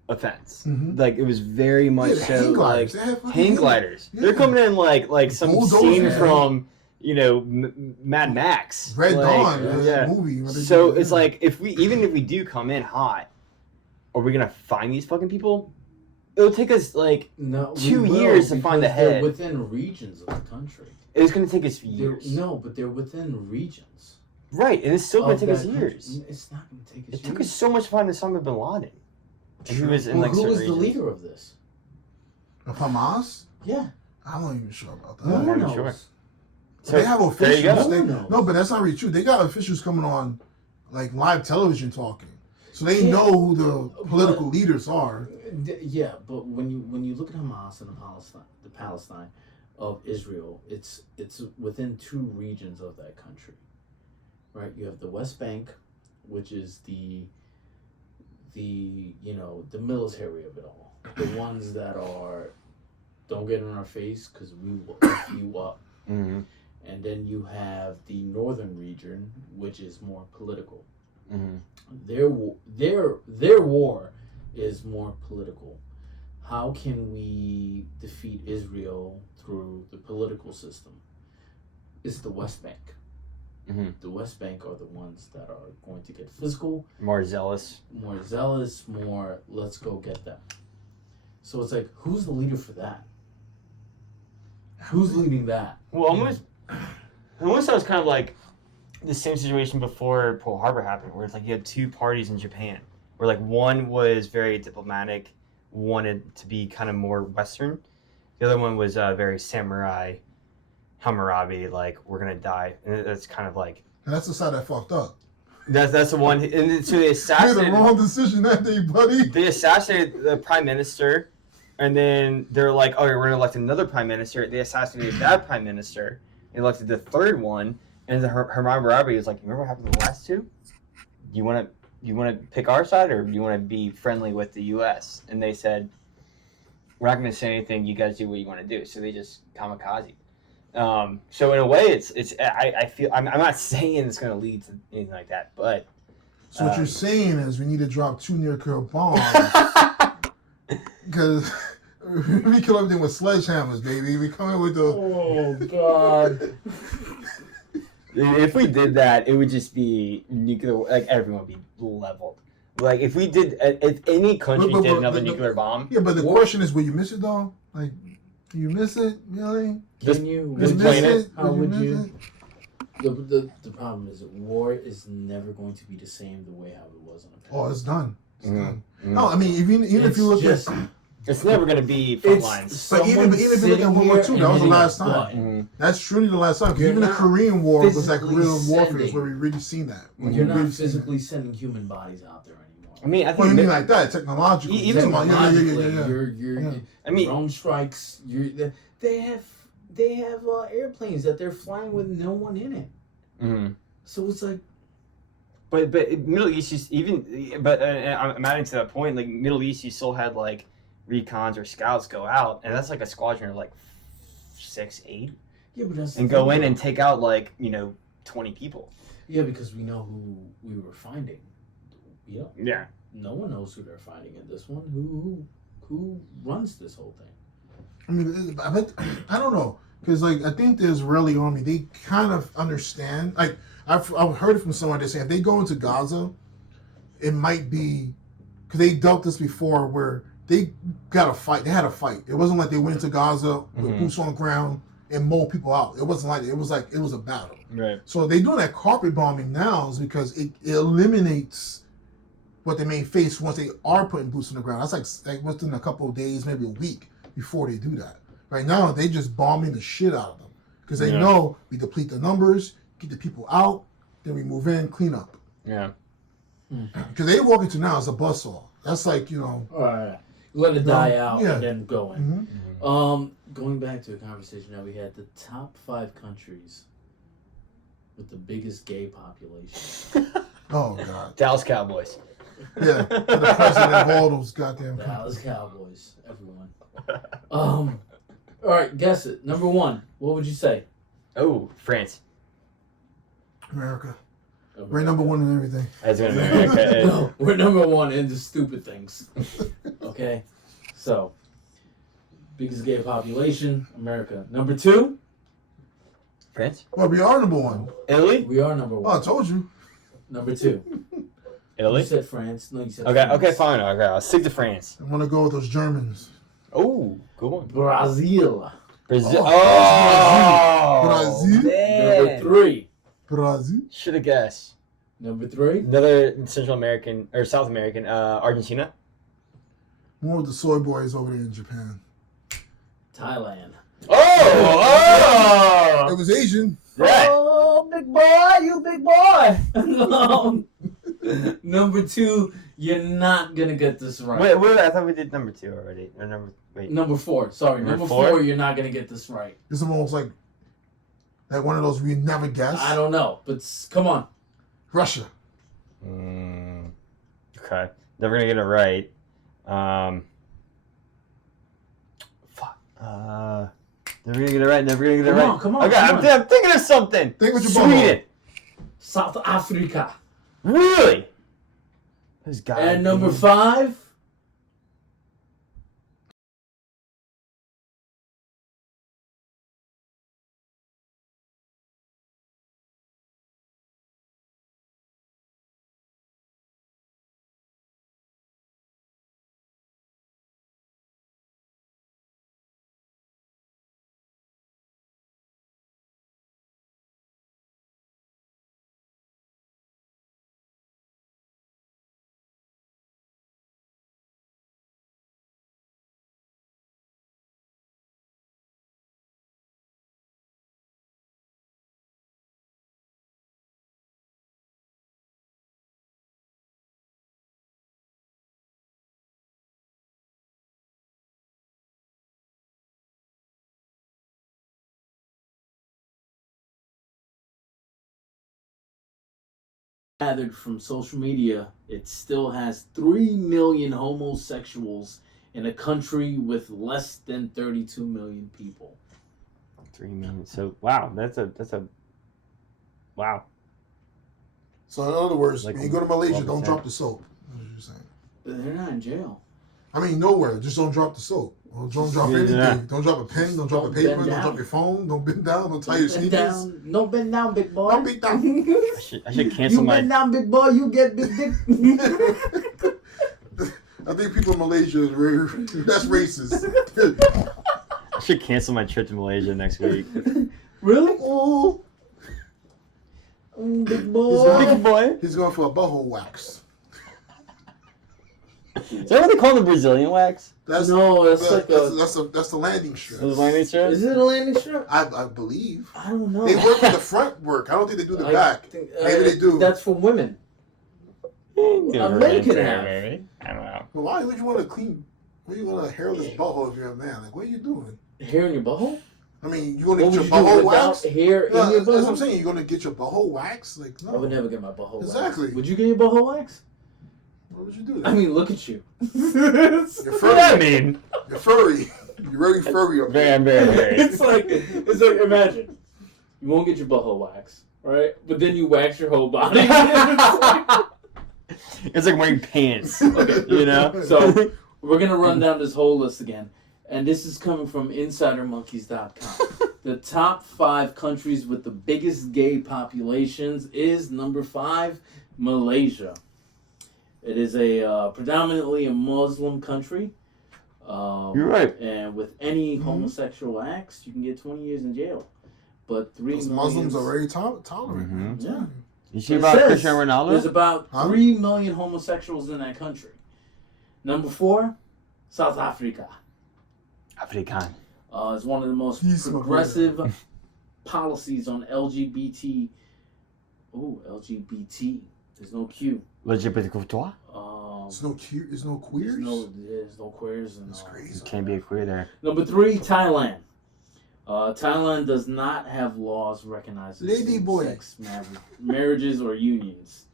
offense. Like it was very much so like hang gliders. Yeah. They're coming in like some scene from Mad Max, Red Dawn, movie. So it's like if we do come in hot, are we gonna find these fucking people? It'll take us like 2 years to find the head. They're within regions of the country. It's gonna take us years. But they're within regions. Right, and it's still gonna take us years. It's not gonna take us years. It took us so much to find Osama bin Laden. And he was in who was the leader of this? Of Hamas? Yeah. I'm not even sure about that. No one knows. Sure. So they have officials. No, but that's not really true. They got officials coming on like live television talking. So they know who the political leaders are. Yeah, but when you look at Hamas and the Palestine of Israel, it's within 2 regions of that country. Right? You have the West Bank, which is the military of it all. The ones that don't get in our face because we will F you up. Mm-hmm. And then you have the northern region, which is more political. Mm-hmm. Their war is more political. How can we defeat Israel through the political system? It's the West Bank. Mm-hmm. The West Bank are the ones that are going to get physical, more zealous, more let's go get them. So it's like, who's the leader for that? Who's leading that? Well, almost sounds kind of like the same situation before Pearl Harbor happened, where it's like you had 2 parties in Japan, where like one was very diplomatic, wanted to be kind of more Western. The other one was very samurai, Hammurabi, like we're gonna die, and that's kind of like. And that's the side that fucked up. That's the one, and so they assassinated. You made the wrong decision that day, buddy. They assassinated the prime minister, and then they're like, "Oh, we're gonna elect another prime minister." They assassinated that prime minister, and elected the 3rd one, and the Hammurabi was like, "You remember what happened to the last 2? You want to pick our side, or do you want to be friendly with the U.S.?" And they said, "We're not going to say anything. You guys do what you want to do." So they just kamikaze. So in a way, it's I feel I'm not saying it's going to lead to anything like that, but So what you're saying is we need to drop 2 nuclear bombs because we kill everything with sledgehammers, baby. We come in with the. Oh God. if we did that, it would just be nuclear. Like everyone would be leveled. Like if we did, if any country did another nuclear bomb. Yeah, but the question is, will you miss it though? Like, can you miss it? Really? Can you just miss playing it? How Would would miss you? it? The problem is that war is never going to be the same the way how it was in the past. Oh, it's done. It's Mm-hmm. done. No, I mean, even if you look just, at. It's never going to be front lines. But even if you look at World War II, that was the last time. Mm-hmm. That's truly the last time. 'Cause You're even the not Korean War was like physically real warfare. sending- Is where we really seen that. When You're we not really seen physically sending human bodies out there anymore. I mean, I Well, you think mean like that, technologically. Even Yeah. You're I mean- drone strikes. They have airplanes that they're flying with no one in it. Mhm. So it's like, But Middle East, I'm adding to that point. Like Middle East, you still had like recons or scouts go out, and that's like a squadron of like 6, 8, yeah, but that's and the go thing. in and take out like 20 people. Yeah, because we know who we were finding. Yeah, Yeah. no one knows who they're finding in this one. Who runs this whole thing? I mean, I don't know. Because, like, I think the Israeli army, they kind of understand. Like, I've heard it from someone that say if they go into Gaza, it might be. Because they dealt this before where they got a fight. They had a fight. It wasn't like they went into Gaza with boots on the ground and mowed people out. It wasn't like that. It was like it was a battle. Right. So they doing that carpet bombing now is because it eliminates what they may face once they are putting boots on the ground. That's like within a couple of days, maybe a week before they do that. Right now, they just bombing the shit out of them because they know we deplete the numbers, get the people out, then we move in, clean up. Yeah. Because they walk into now is a buzzsaw. That's like All right, let it die out yeah. and then go in. Going back to a conversation that we had, the top 5 countries with the biggest gay population. Oh God. Dallas Cowboys. Yeah, the president of all those goddamn The countries. Dallas Cowboys, everyone. All right, guess it. Number 1. What would you say? Oh, France. America. We're number 1 in everything. As in America. No, we're number 1 in the stupid things. Okay, so biggest gay population, America. Number 2, France. Well, we are number 1. Italy. we are number 1. Oh, I told you. Number 2, Italy. you said France. No, you said Okay. France. Okay. Fine. Okay. I'll stick to France. I want to go with those Germans. Oh, good one. Brazil. Brazil. Oh, Oh, Brazil. Number man. 3. Brazil. Should have guessed. Number 3. Another Central American or South American. Argentina. More with the soy boys over there in Japan. Thailand. Oh. It was Asian. Right. Oh, big boy, you big boy. Number 2, you're not gonna get this right. Wait. I thought we did number 2 already. Or wait. Number 4. Sorry, Number number four? 4. You're not gonna get this right. It's almost like one of those we never guess. I don't know, but come on. Russia. Okay. Never gonna get it right. Fuck. Never gonna get it right. Never gonna get it Come right. on, come on, Okay, come I'm thinking of something. Think with your Sweden. South Africa. Really? This guy. And number 5. Gathered from social media, it still has 3 million homosexuals in a country with less than 32 million people. 3 million. So wow, that's a wow. So in other words, Like when you go to Malaysia, don't 12%. drop the soap. That's what you're saying. But they're not in jail. I mean, nowhere. Just don't drop the soap. Or don't drop Yeah. anything. Don't drop a pen. Don't drop a Don't paper. bend Don't down. drop your phone. Don't bend down. Don't tie your Don't bend sneakers. down. No bend down, big boy. Don't bend down. I should cancel You my. bend down, big boy. You get big dick. I think people in Malaysia is that's racist. I should cancel my trip to Malaysia next week. Really? Oh, Big boy. Big boy. he's going for a butthole wax. Is that what they call the Brazilian wax? That's No, that's like that's the landing strip. Those landing strips? Is it a landing strip? I believe I don't know. they work with the front work. I don't think they do the I back. think, Maybe they do. That's for women. Men can have. Maybe. I don't know. But why would you want to clean? Why you want a hairless butthole if you're a man? Like, what are you doing? Hair in your butthole? I mean, you want What to would get you your do butthole without waxed? hair in No, your that's what I'm butthole? saying. You're gonna get your butthole waxed? Like, no. I would never get my butthole Exactly. waxed. Would you get your butthole waxed? Why would you do that? I mean, look at you. You're What does furry. that mean? You're furry. You're very furry. Up there. Very. it's like imagine you won't get your butthole waxed, right? But then you wax your whole body. It's like wearing pants. Okay. You know? So we're gonna run down this whole list again, and this is coming from InsiderMonkeys.com. The top 5 countries with the biggest gay populations is number 5, Malaysia. It is a predominantly a Muslim country. You're right. And with any homosexual acts, you can get 20 years in jail. But 3 Those million- Muslims are very tolerant. Mhm. Yeah. You see It about says Cristiano Ronaldo? There's about Huh? 3 million homosexuals in that country. Number 4, South Africa. Afrikaan. It's one of the most He's so progressive policies on LGBT. Ooh, LGBT. There's no Q. Legit pour toi? There's no there's no queers. There's no queers. And, That's crazy. You can't be a queer there. Number 3, Thailand. Thailand does not have laws recognizing Lady boy. sex marriages or unions.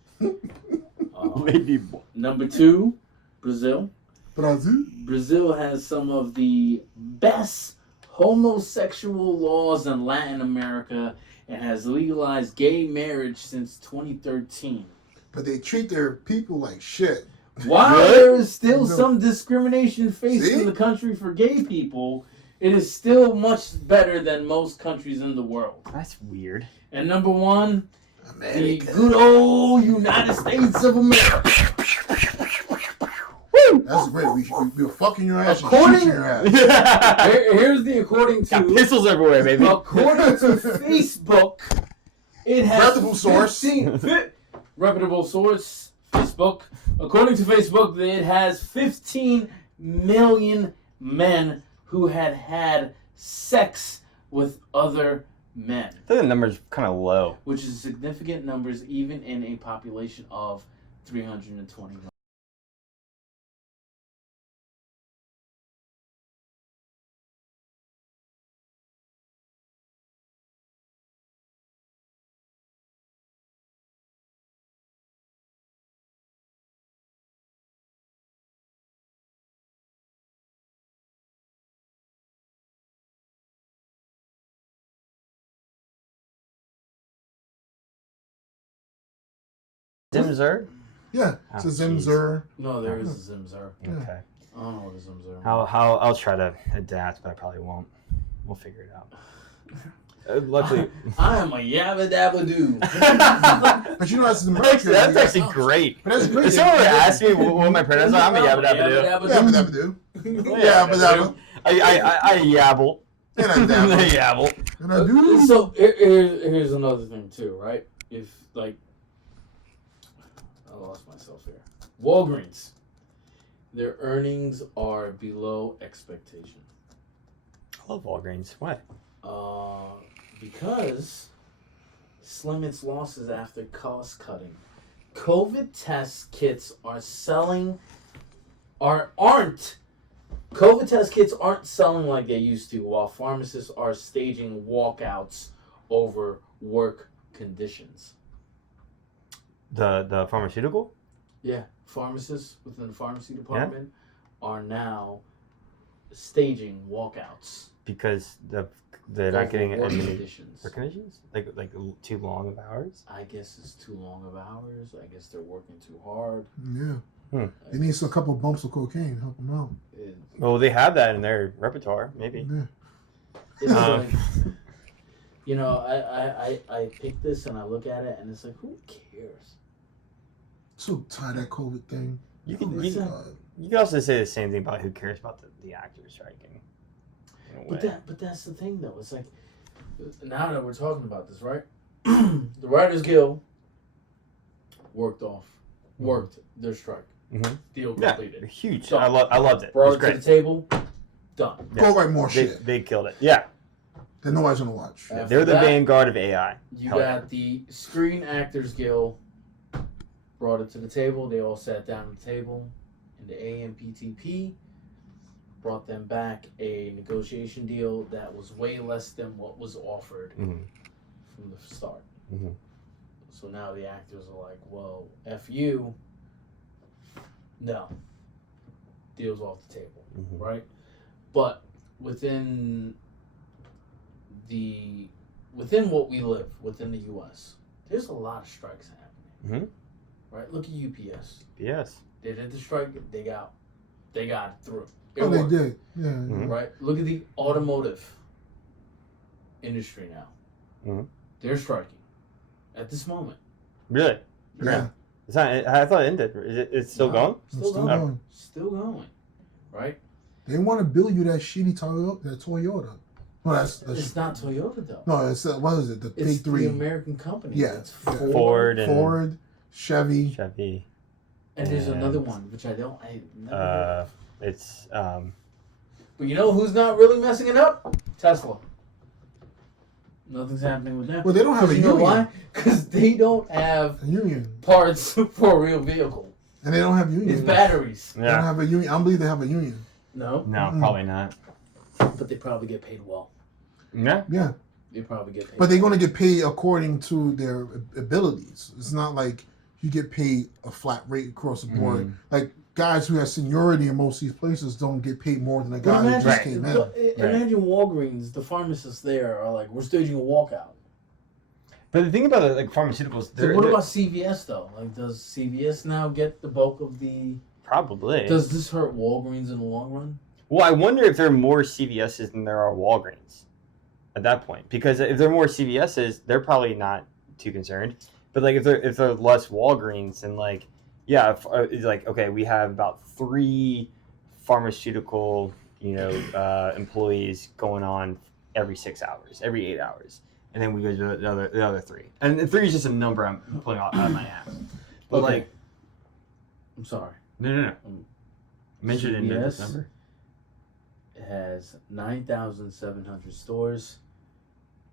Lady boy. Number 2, Brazil. Brazil. Brazil has some of the best homosexual laws in Latin America and has legalized gay marriage since 2013. But they treat their people like shit. While Really? there is still No. some discrimination faced See? in the country for gay people, it is still much better than most countries in the world. That's weird. And number 1, the America. good old United States of America. That's great. We're fucking your ass and According- shooting your ass. Here's the according Got to pistols everywhere, baby. according to Facebook, it has Reputable source. 15 reputable source, Facebook. According to Facebook, it has 15 million men who had sex with other men, I think the number's kind of low. which is significant numbers even in a population of 320 million. Zimzer? Yeah. Oh, It's a jeez. Zimzer. No, there is a Zimzer. Okay. I don't know what a Zimzer. I'll try to adapt, but I probably won't. We'll figure it out. Luckily, I am a yabba dabba doo. But you know that's America. that's actually great. But that's great. If someone were to ask me what my pronouns are, I'm a yabba dabba doo. Yeah, but that do. Yeah, but that I yabble. And I dabble. I yabble. And I do. So here's another thing too, right? If like, I lost myself here. Walgreens, their earnings are below expectation. I love Walgreens. Why? Because slim its losses after cost cutting. COVID test kits aren't. COVID test kits aren't selling like they used to, while pharmacists are staging walkouts over work conditions. The pharmaceutical? Yeah, pharmacists within the pharmacy department are now staging walkouts because they're not getting work any conditions. work conditions, like too long of hours. I guess it's too long of hours. I guess they're working too hard. Yeah. They need a couple bumps of cocaine to help them out. Well, they have that in their repertoire, maybe. Yeah. It's like, you know, I pick this and I look at it and it's like, who cares? So tired of that COVID thing. You Oh can my you, God. you can also say the same thing about who cares about the actors striking. In a way. But that's the thing though. It's like, now that we're talking about this, right? The Writers Guild worked their strike. Mhm. Deal Yeah, completed. huge. Done. I loved it. It Brought was it to great. the table. Done. Yeah. Go write more shit They killed it. Yeah, that nobody's gonna watch. After they're the that, vanguard of AI. You Hell got yeah. the Screen Actors Guild. Brought it to the table. They all sat down at the table. And the AMPTP brought them back a negotiation deal that was way less than what was offered Mhm. from the start. Mhm. So now the actors are like, well, F you. No. Deal's off the table, Mhm. right? But within what we live, within the U.S., there's a lot of strikes happening. Mhm. Right? Look at UPS. Yes. They did the strike. They got it through. It Oh, they worked, did. Yeah. Mhm. right? Look at the automotive industry now. Mhm. They're striking at this moment. Really? Yeah. It's not. I thought it ended. It's still No. going? Still Still going. going. Still going. Right? They want to build you that shitty Toyota. No, It's not Toyota though. No, it's what is it? The It's big three. the American company. Yeah, It's yeah. Ford. Ford, Chevy. Chevy. And there's And, another one which I never heard. It's But you know who's not really messing it up? Tesla. Nothing's happening with them. Well, they don't have a You know union. why? Because they don't have A union, parts for a real vehicle. and they don't have union. It's batteries. They don't yeah. have a union. I don't believe they have a union. No, No, Mm-mm. probably not. but they probably get paid well. Yeah. Yeah, They probably get paid. but they're going to get paid according to their abilities. It's not like you get paid a flat rate across the board. Like guys who have seniority in most of these places don't get paid more than a guy who just Right. came in. But imagine Walgreens. The pharmacists there are like, we're staging a walkout. But the thing about it, like pharmaceuticals, So what about CVS though? Like, does CVS now get the bulk of the? probably. Does this hurt Walgreens in the long run? Well, I wonder if there are more CVS's than there are Walgreens at that point. Because if there are more CVS's, they're probably not too concerned. But like if there are less Walgreens, then like it's like okay, we have about 3 pharmaceutical employees going on every 6 hours, every 8 hours, and then we go to the other 3. And the 3 is just a number I'm pulling out of my ass. But Okay. like, I'm sorry. no. Mention it in this CVS number. It has 9,700 stores.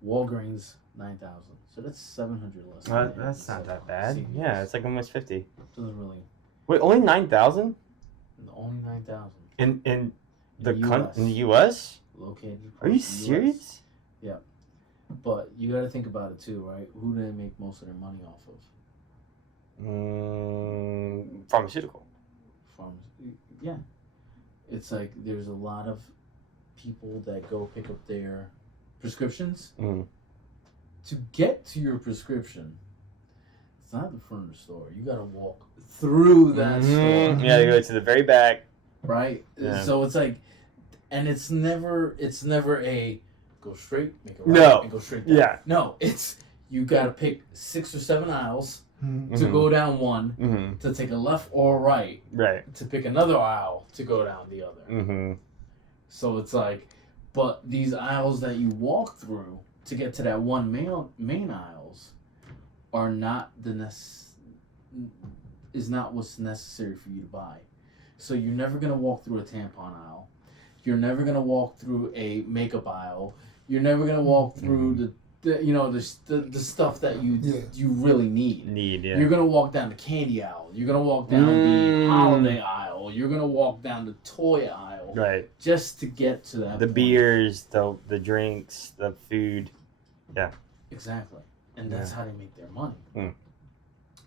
Walgreens 9,000. So that's 700 less. Well, than that's not that bad. CVS. Yeah, it's like almost 50. Doesn't really. Wait, only 9,000 Only 9,000. in the US. in the U.S. Located. Are you across the US. serious? But you got to think about it too, right? Who do they make most of their money off of? Pharmaceutical. Farmers. Yeah. It's like there's a lot of people that go pick up their prescriptions. Mm. To get to your prescription, it's not the front of the store. You got to walk through that store, Yeah, you go to the very back. right? Yeah. So it's like, and it's never a go straight, make a right, No. and go straight down. Yeah. No, it's you got to pick 6 or 7 aisles Mhm. to go down one, Mm-hmm. to take a left or a right, Right. to pick another aisle to go down the other. Mm-hmm. So it's like, but these aisles that you walk through to get to that one main aisles are not is not what's necessary for you to buy. So you're never gonna walk through a tampon aisle. You're never gonna walk through a makeup aisle. You're never gonna walk through the stuff that you really need. Yeah. You're gonna walk down the candy aisle. You're gonna walk down the holiday aisle. You're gonna walk down the toy aisle. Right. Just to get to that. The point. beers, the drinks, the food. Exactly, and that's how they make their money. Mm.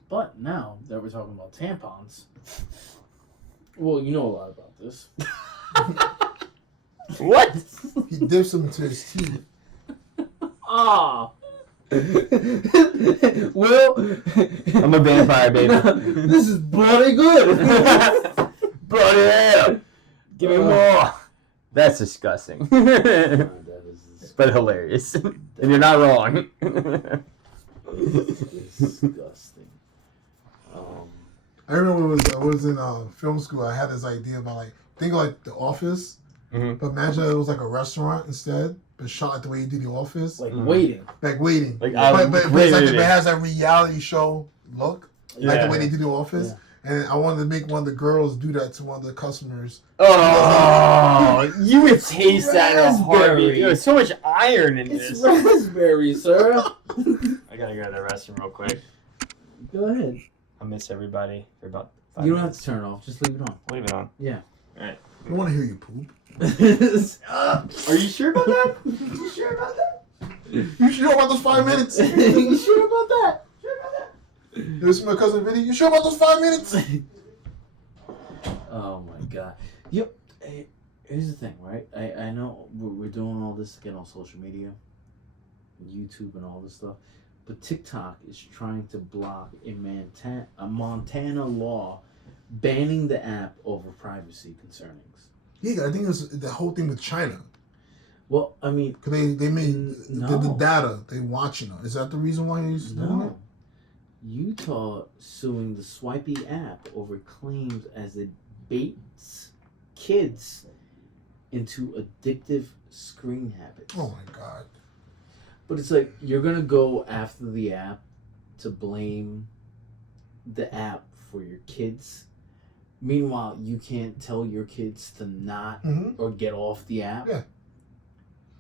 But now that we're talking about tampons, well, you know a lot about this. What? He dips them into his teeth. Ah. Well, I'm a vampire, baby. This is bloody good. Bloody hell! Give me more. That's disgusting. That is But hilarious. And you're not wrong. disgusting. I remember I was in film school. I had this idea about think of like The Office, Mhm. but imagine it was like a restaurant instead, but shot like the way you do The Office, Like waiting. like waiting. Like, but wait, it's like wait, it wait. has that reality show look, like Yeah. the way they do The Office. And I wanted to make one of the girls do that to one of the customers. Oh, you would taste that in a heartbeat. Raspberry. There's so much iron in It's this. raspberry, sir. I gotta go to the restroom real quick. Go ahead. I miss everybody for about 5 You don't have minutes. to turn it off. Just leave it on. Leave it on. Yeah. I want to hear you poop. Are you sure about that? You sure about that? You sure about those 5 minutes? You sure about that? This is my cousin Vinny. You sure about those 5 minutes? Oh my god. Yep. Here's the thing, right? I know we're doing all this again on social media, YouTube and all this stuff, but TikTok is trying to block a Montana law banning the app over privacy concernings. Yeah, I think it's the whole thing with China. Well, I mean, Because they made the no. data. They watching them. Is that the reason why he's doing it? No. Utah suing the Swipey app over claims as it baits kids into addictive screen habits. Oh my god. But it's like you're gonna go after the app to blame the app for your kids. Meanwhile, you can't tell your kids to not Mm-hmm. or get off the app. Yeah.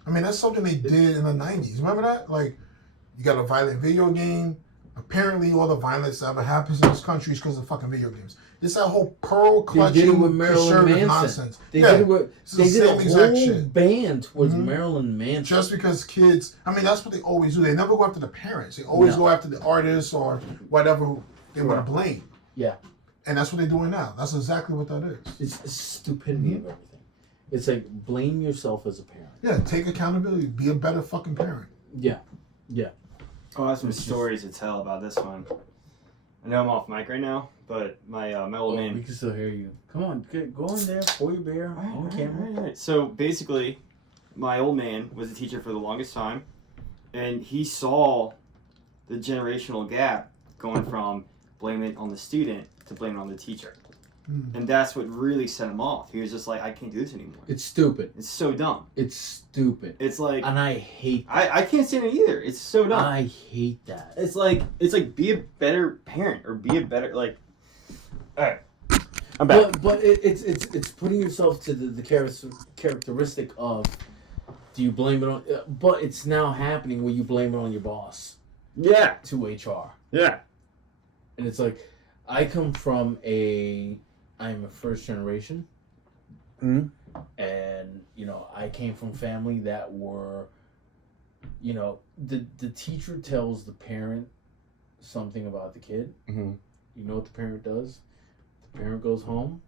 I mean, that's something they did in the 90s. Remember that? Like, you got a violent video game. Apparently, all the violence that ever happens in this country is because of fucking video games. It's that whole pearl They did it clutching with Marilyn conservative Manson. nonsense. They Yeah, did it with, it's they the did a same exact whole shit. ban towards Mhm. Marilyn Manson. Just because kids, I mean, that's what they always do. They never go after the parents. They always No. go after the artists or whatever they want to blame. Yeah. And that's what they're doing now. That's exactly what that is. It's stupidity of everything. It's like blame yourself as a parent. Yeah, take accountability. Be a better fucking parent. Yeah. Oh, I have some stories to tell about this one. I know I'm off mic right now, but my old We man. can still hear you. Come on, go in there, pour your beer on camera. Alright. So basically, my old man was a teacher for the longest time, and he saw the generational gap going from blaming it on the student to blaming it on the teacher. And that's what really set him off. He was just like, I can't do this anymore. It's stupid. It's so dumb. It's stupid. It's like And I hate that. I can't stand it either. It's so dumb. I hate that. It's like be a better parent or be a better like. All right, I'm back. But it's putting yourself to the characteristic of, do you blame it on? But it's now happening where you blame it on your boss Yeah, to HR, yeah. and it's like, I'm a first generation, Mhm. and I came from family that were, the teacher tells the parent something about the kid. Mm-hmm. You know what the parent does? The parent goes home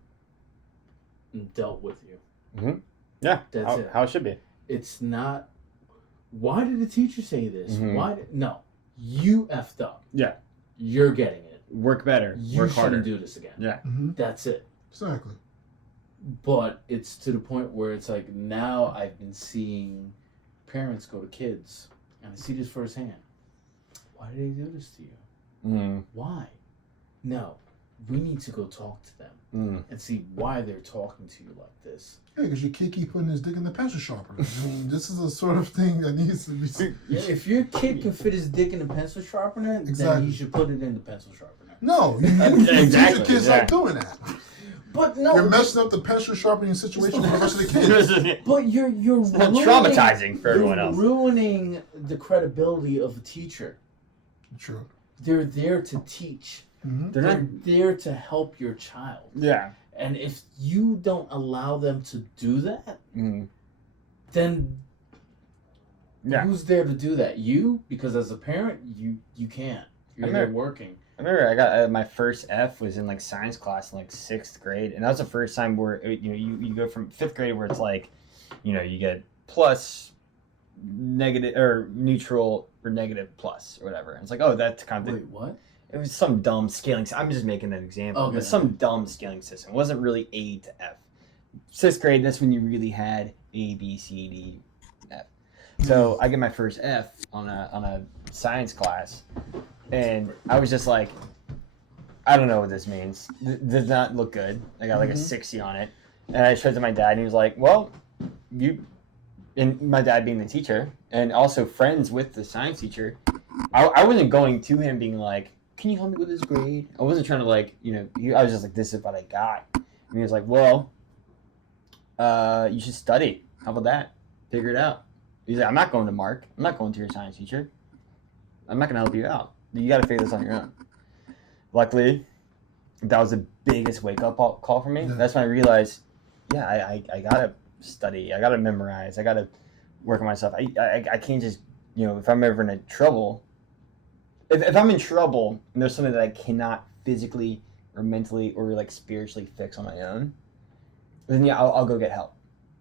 and dealt with you. Yeah, That's it. How it should be. It's not, why did the teacher say this? Mhm. No, you effed up. Yeah. You're getting it. Work better. You Work shouldn't harder. do this again. Yeah. Mm-hmm. That's it. Exactly. But it's to the point where it's like, now I've been seeing parents go to kids, and I see this firsthand. Why did they do this to you? Mm. Why? No, we need to go talk to them Mm. and see why they're talking to you like this. Yeah, because your kid keep putting his dick in the pencil sharpener. I mean, this is the sort of thing that needs to be. Yeah, if your kid can fit his dick in a pencil sharpener, then Exactly. you should put it in the pencil sharpener. No, you Exactly, teach the kids yeah. not doing that. But no, You're messing up the pencil sharpening situation for the rest of the kids. but you're Not ruining, traumatizing for you're everyone else. ruining the credibility of a teacher. True. They're there to teach. Mm-hmm. They're They're not. there to help your child. Yeah. And if you don't allow them to do that, Mm. then Yeah. who's there to do that? You? Because as a parent, you can't. You're I'm there not- working. I remember I got my first F was in like science class in like 6th grade, and that was the first time where you go from 5th grade where it's like you get plus, negative, or neutral, or negative plus, or whatever. And it's like, oh, that's kind of Wait, what? it was some dumb scaling. I'm just making an example. Okay. But some dumb scaling system. It wasn't really A to F. 6th grade, that's when you really had A, B, C, D, F. So I get my first F on a science class, and I was just like, I don't know what this means. Does not look good. I got like a 60 on it, and I showed it to my dad, and he was like, well, and my dad being the teacher, and also friends with the science teacher, I wasn't going to him being like, can you help me with this grade? I wasn't trying to I was just like, this is what I got. And he was like, well, you should study. How about that? Figure it out. He's like, I'm not going to Mark. I'm not going to your science teacher. I'm not going to help you out. You got to figure this on your own. Luckily, that was the biggest wake-up call for me. Yeah. That's when I realized, I got to study. I got to memorize. I got to work on myself. I can't just, if I'm ever in trouble, if I'm in trouble and there's something that I cannot physically or mentally or like spiritually fix on my own, then I'll go get help.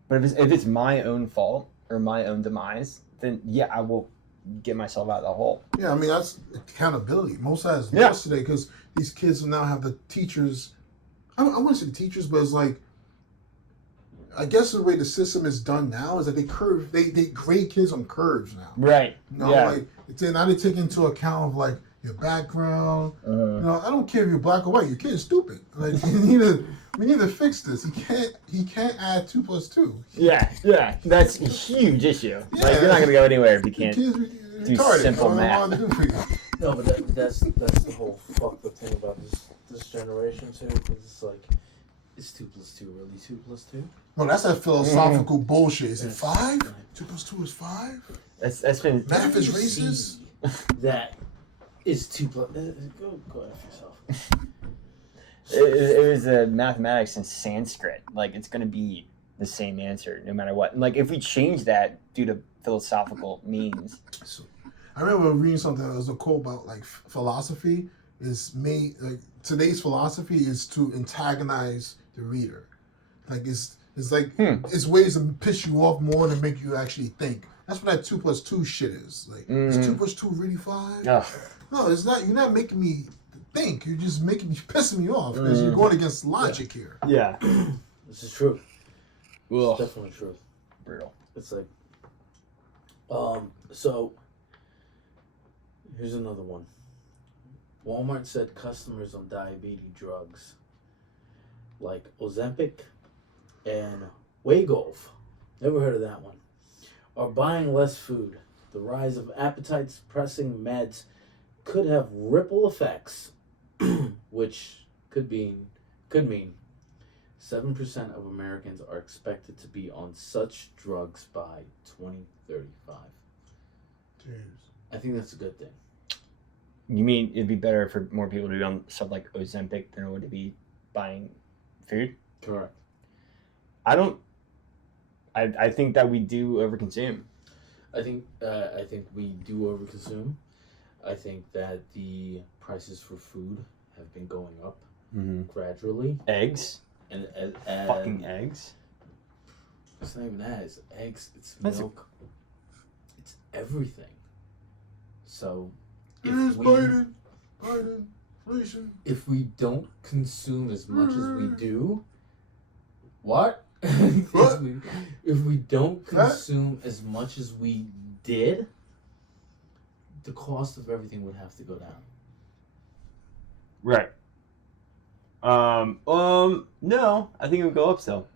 But if it's my own fault or my own demise, then I will get myself out of the hole. Yeah, I mean, that's accountability. Most has lost today because these kids now have the teachers. I wouldn't say the teachers, but it's like, I guess the way the system is done now is that they grade kids on curves now. Right. Like now they take into account of like your background. I don't care if you're black or white. Your kid is stupid. Like we need to fix this. He can't add 2 + 2. Yeah. That's a huge issue. Yeah. Like you're not gonna go anywhere if you can't do retarded. simple math. No, but that's the whole fucked up thing about this generation too. Because it's like, is 2 + 2 really 2 + 2? No, that's that philosophical bullshit. Is it 5? 2 + 2 is 5? That's been Math is racist? That is 2 + Go F yourself. It was mathematics and Sanskrit. Like it's gonna be the same answer no matter what. And like if we change that due to philosophical means. So, I remember reading something that was a quote about like philosophy is made like today's philosophy is to antagonize the reader. Like it's like it's ways to piss you off more than make you actually think. That's what that 2 + 2 shit is. Like is 2 + 2 really 5? No, it's not. You're not making me think. You're just pissing me off because you're going against logic here. Yeah. This is true. Ugh. It's definitely true. Brutal. It's like, so here's another one. Walmart said customers on diabetes drugs like Ozempic and Wegovy, never heard of that one, are buying less food. The rise of appetite-suppressing meds could have ripple effects, which could mean 7% of Americans are expected to be on such drugs by 2035. Jeez. I think that's a good thing. You mean it'd be better for more people to be on stuff like Ozempic than it would to be buying food? Correct. I think that we do overconsume. I think we do overconsume. I think that the prices for food have been going up gradually. Eggs. And fucking eggs. It's not even eggs. Eggs. It's milk. It's everything. So if we don't consume as much as we do, what? If we don't consume as much as we did, the cost of everything would have to go down. Right. No, I think it would go up still.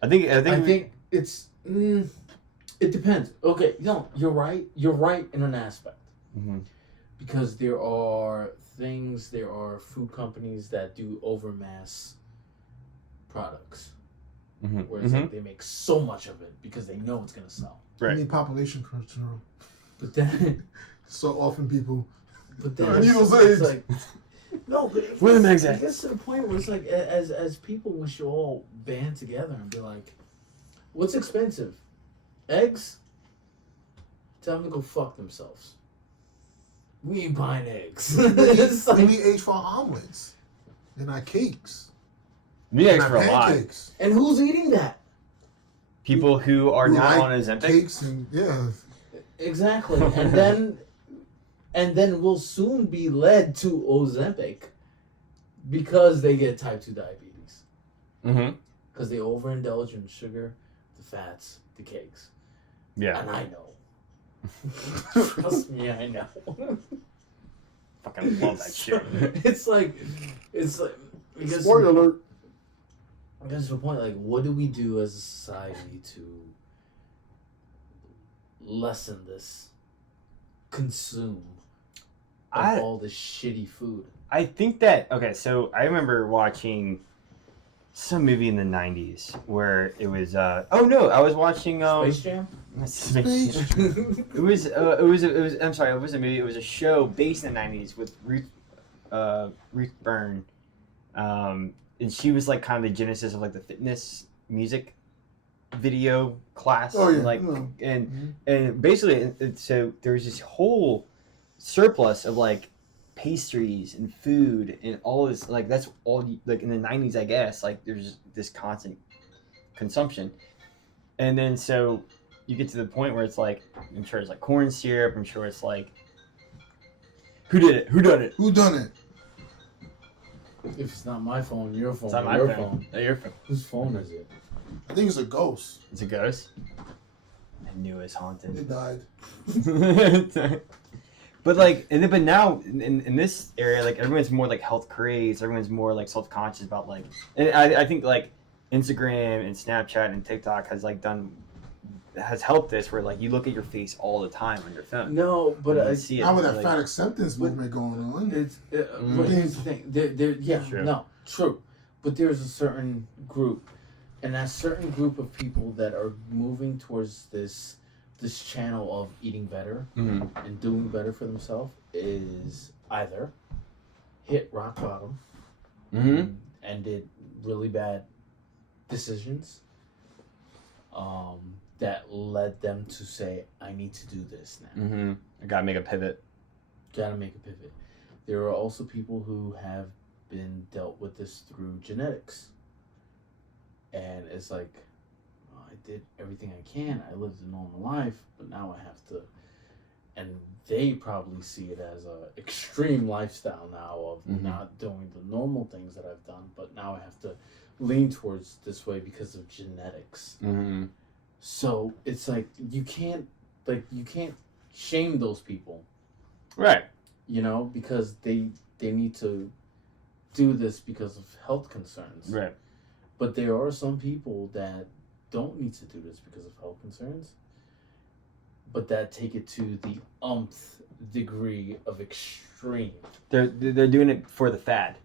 I think it's it depends. Okay, no, you're right. You're right in an aspect. Because there are food companies that do overmass products. Where it's like they make so much of it because they know it's gonna sell. Right. You need population control. But then so often people it's like no, but it gets to the point where it's like as people we should all band together and be like, what's expensive? Eggs? Tell them to go fuck themselves. We ain't buying eggs. We need eggs for our omelets and our cakes. We need eggs for a lot. And who's eating that? People who are who not like on Ozempic. cakes and Exactly. And then we'll soon be led to Ozempic because they get type 2 diabetes. Mm-hmm. Because they overindulge in sugar, the fats, the cakes. Yeah. And I know. Trust me, I know. Fucking love that shit. It's like because spoiler alert. because to the point, like, what do we do as a society to lessen this consume of all this shitty food? I think that so I remember watching some movie in the 90s where it was I was watching Space Jam? it was I'm sorry, it was a movie, it was a show based in the 90s with Ruth Byrne, and she was like kind of the genesis of like the fitness music video class. Oh, yeah. Like Mm-hmm. and basically so there was this whole surplus of like pastries and food and all this, like that's all like in the 90s, I guess, like there's this constant consumption. And then so you get to the point where it's like, I'm sure it's like corn syrup, I'm sure it's like who done it Who done it? If it's not my phone, your phone. It's not my your phone. Your phone. Whose phone is it? I think it's a ghost. It's a ghost. I knew it was haunted. It died. But like, but now in this area, like everyone's more like health crazed. Everyone's more like self conscious about like, and I think like Instagram and Snapchat and TikTok has helped this, where like you look at your face all the time on your phone. No, but I see it. Now with that like, fat acceptance movement going on. It's but here's the thing. True. But there's a certain group, and that certain group of people that are moving towards this channel of eating better and doing better for themselves is either hit rock bottom and did really bad decisions that led them to say, I need to do this now. I gotta make a pivot. Gotta make a pivot. There are also people who have been dealt with this through genetics. And it's like, I did everything I can. I lived a normal life, but now I have to. And they probably see it as a extreme lifestyle now of not doing the normal things that I've done, but now I have to lean towards this way because of genetics. So it's like you can't shame those people, Right. you know, because they need to do this because of health concerns. Right. But there are some people that don't need to do this because of health concerns, but that take it to the umpth degree of extreme. They're doing it for the fad.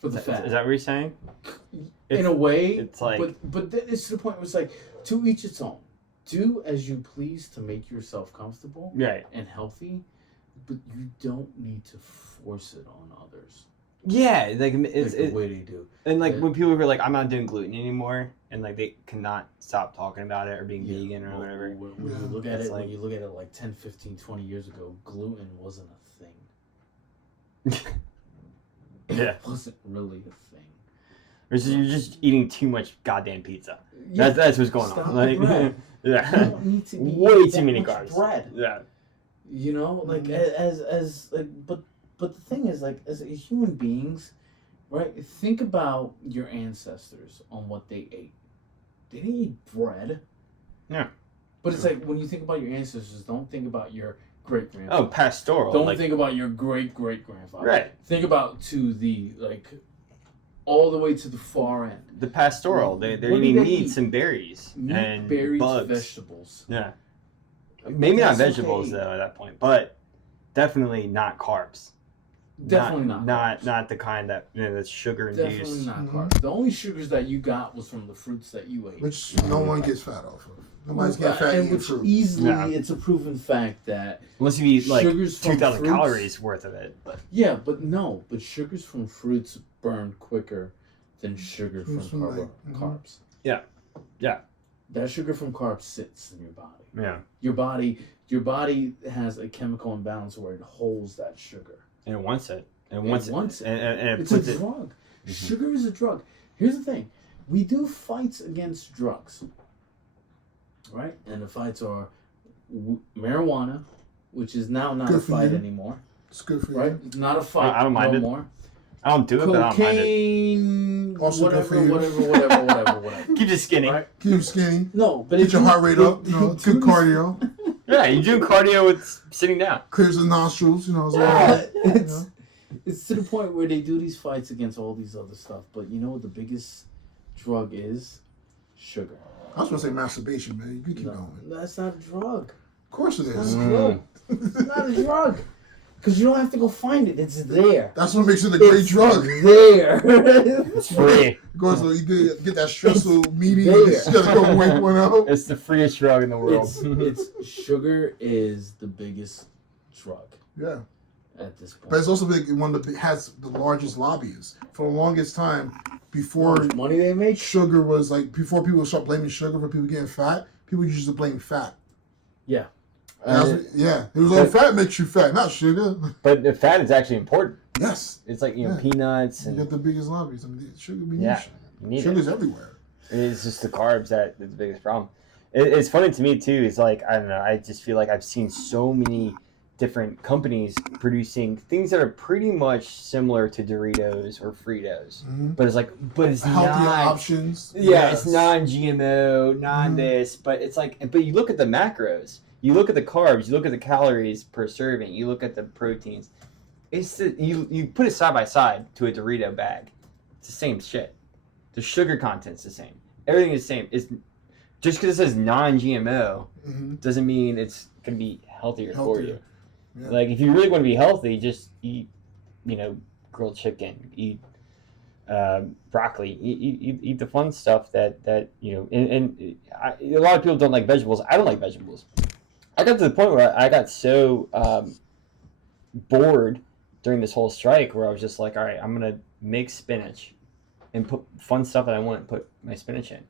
For the Is fat. that what you're saying? In a way, it's like, but then it's to the point where it's like, to each its own. Do as you please to make yourself comfortable right. and healthy, but you don't need to force it on others. Yeah, like it's the way they do. And like when people are like, I'm not doing gluten anymore, and like they cannot stop talking about it or being vegan or whatever. When you look at It's it, like- when you look at it like 10, 15, 20 years ago, gluten wasn't a thing. Yeah. It wasn't really a thing. You're just eating too much goddamn pizza. Yeah, That's what's going stop on. the Like, bread. You yeah, don't need to be way eating too that many much carbs. bread. Yeah, You know, like as like, but the thing is, like, as human beings, right? Think about your ancestors on what they ate. They didn't eat bread. Yeah. But it's like when you think about your ancestors, don't think about your great grandfather. Oh, pastoral. Don't like, think about your great grandfather. Right. Think about to the all the way to the far end. The pastoral. They're What did eating they meats eat? and berries Meat, and berries, bugs. vegetables. Yeah. Maybe not That's what vegetables they eat. though at that point, but definitely not carbs. Definitely not. carbs. Not the kind that that's sugar Definitely induced. not carbs. The only sugars that you got was from the fruits that you ate. Which no one gets fat off of. Nobody's getting fat and eating which fruit. easily, Yeah. it's a proven fact that Unless you eat like sugars from 2,000 fruits- calories worth of it. But yeah, but sugars from fruits burn quicker than sugar from Fruits from, like, carbs. Yeah. Yeah. That sugar from carbs sits in your body. yeah, Your body has a chemical imbalance where it holds that sugar. and it wants it. And It wants wants it. And it It's a puts it. drug. Mhm. Sugar is a drug. Here's the thing: we do fights against drugs. right? And the fights are marijuana, which is now not Good a for fight you. anymore, It's good for you. right? It's not a fight I don't mind no it. more. I don't do it, but I don't mind it. Cocaine, Also good for whatever. Keep you skinny. Right? Keep you skinny. No, but Get your heart rate up. You know, good cardio. Yeah, you do cardio with sitting down. Clears the nostrils. You know, as Yeah, well. it's to the point where they do these fights against all these other stuff. But you know what the biggest drug is? Sugar. I was gonna say masturbation, man. You can keep No, going. that's not a drug. Of course it It's is. not a drug. It's not a drug. Because you don't have to go find it. It's there. That's what makes it a great It's drug. there. It's free. Goes so you get that stressful meeting. there. You just gotta go wake one up. It's the freest drug in the world. it's sugar is the biggest drug Yeah, at this point. but it's also one that has the largest lobbyists. For the longest time, before How much money they make? sugar was like, before people start blaming sugar for people getting fat, people used to blame fat. Yeah. And that's what- yeah, it was like fat makes you fat, not sugar. But the fat is actually important. Yes, It's like, Yeah. peanuts you and got the biggest lobbyists. I mean, sugar, we need Yeah. sugar. you need it. Sugar's everywhere. It's just the carbs that's the biggest problem. It's funny to me too. It's like, I don't know. I just feel like I've seen so many different companies producing things that are pretty much similar to Doritos or Fritos, Mhm. but it's Healthier not. options. Yeah, Yes. it's non-GMO, non-this, but it's like, but you look at the macros, you look at the carbs, you look at the calories per serving, you look at the proteins. You put it side by side to a Dorito bag, it's the same shit. The sugar content's the same. Everything is the same. It's just because it says non-GMO Mhm. doesn't mean it's gonna be healthier for you. Yeah. Like if you really want to be healthy, just eat, grilled chicken, eat broccoli, eat the fun stuff that a lot of people don't like vegetables. I don't like vegetables. I got to the point where I got so bored during this whole strike where I was just like, all right, I'm gonna make spinach and put fun stuff that I want to put my spinach in.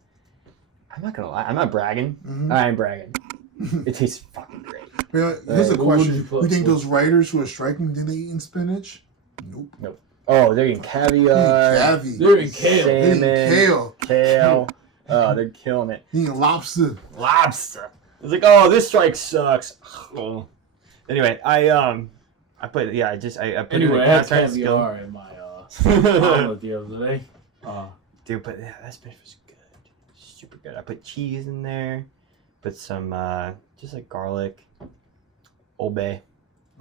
I'm not gonna lie, I'm not bragging. Mhm. I'm bragging. It tastes fucking great. Well, here's a What would question: you you, put- think those writers who are striking, did they eat spinach? Nope. Oh, they're eating caviar, Cavi. They're in kale. They eating salmon, kale. kale. Oh, they're killing it. Eating lobster. Lobster. It's like, oh, this strike sucks. Oh. Anyway, I put I put it in Anyway, the I had cast iron skill. caviar in my omelet the other day. Dude, but yeah, that spinach was good. Super good. I put cheese in there. Put some just like garlic. Old Bay.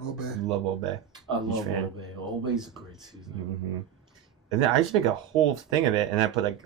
Oh, bad. Love Old Bay. I love Huge fan. Old Bay. Old Bay's a great seasoning. Mm-hmm. And then I just make a whole thing of it, and I put like.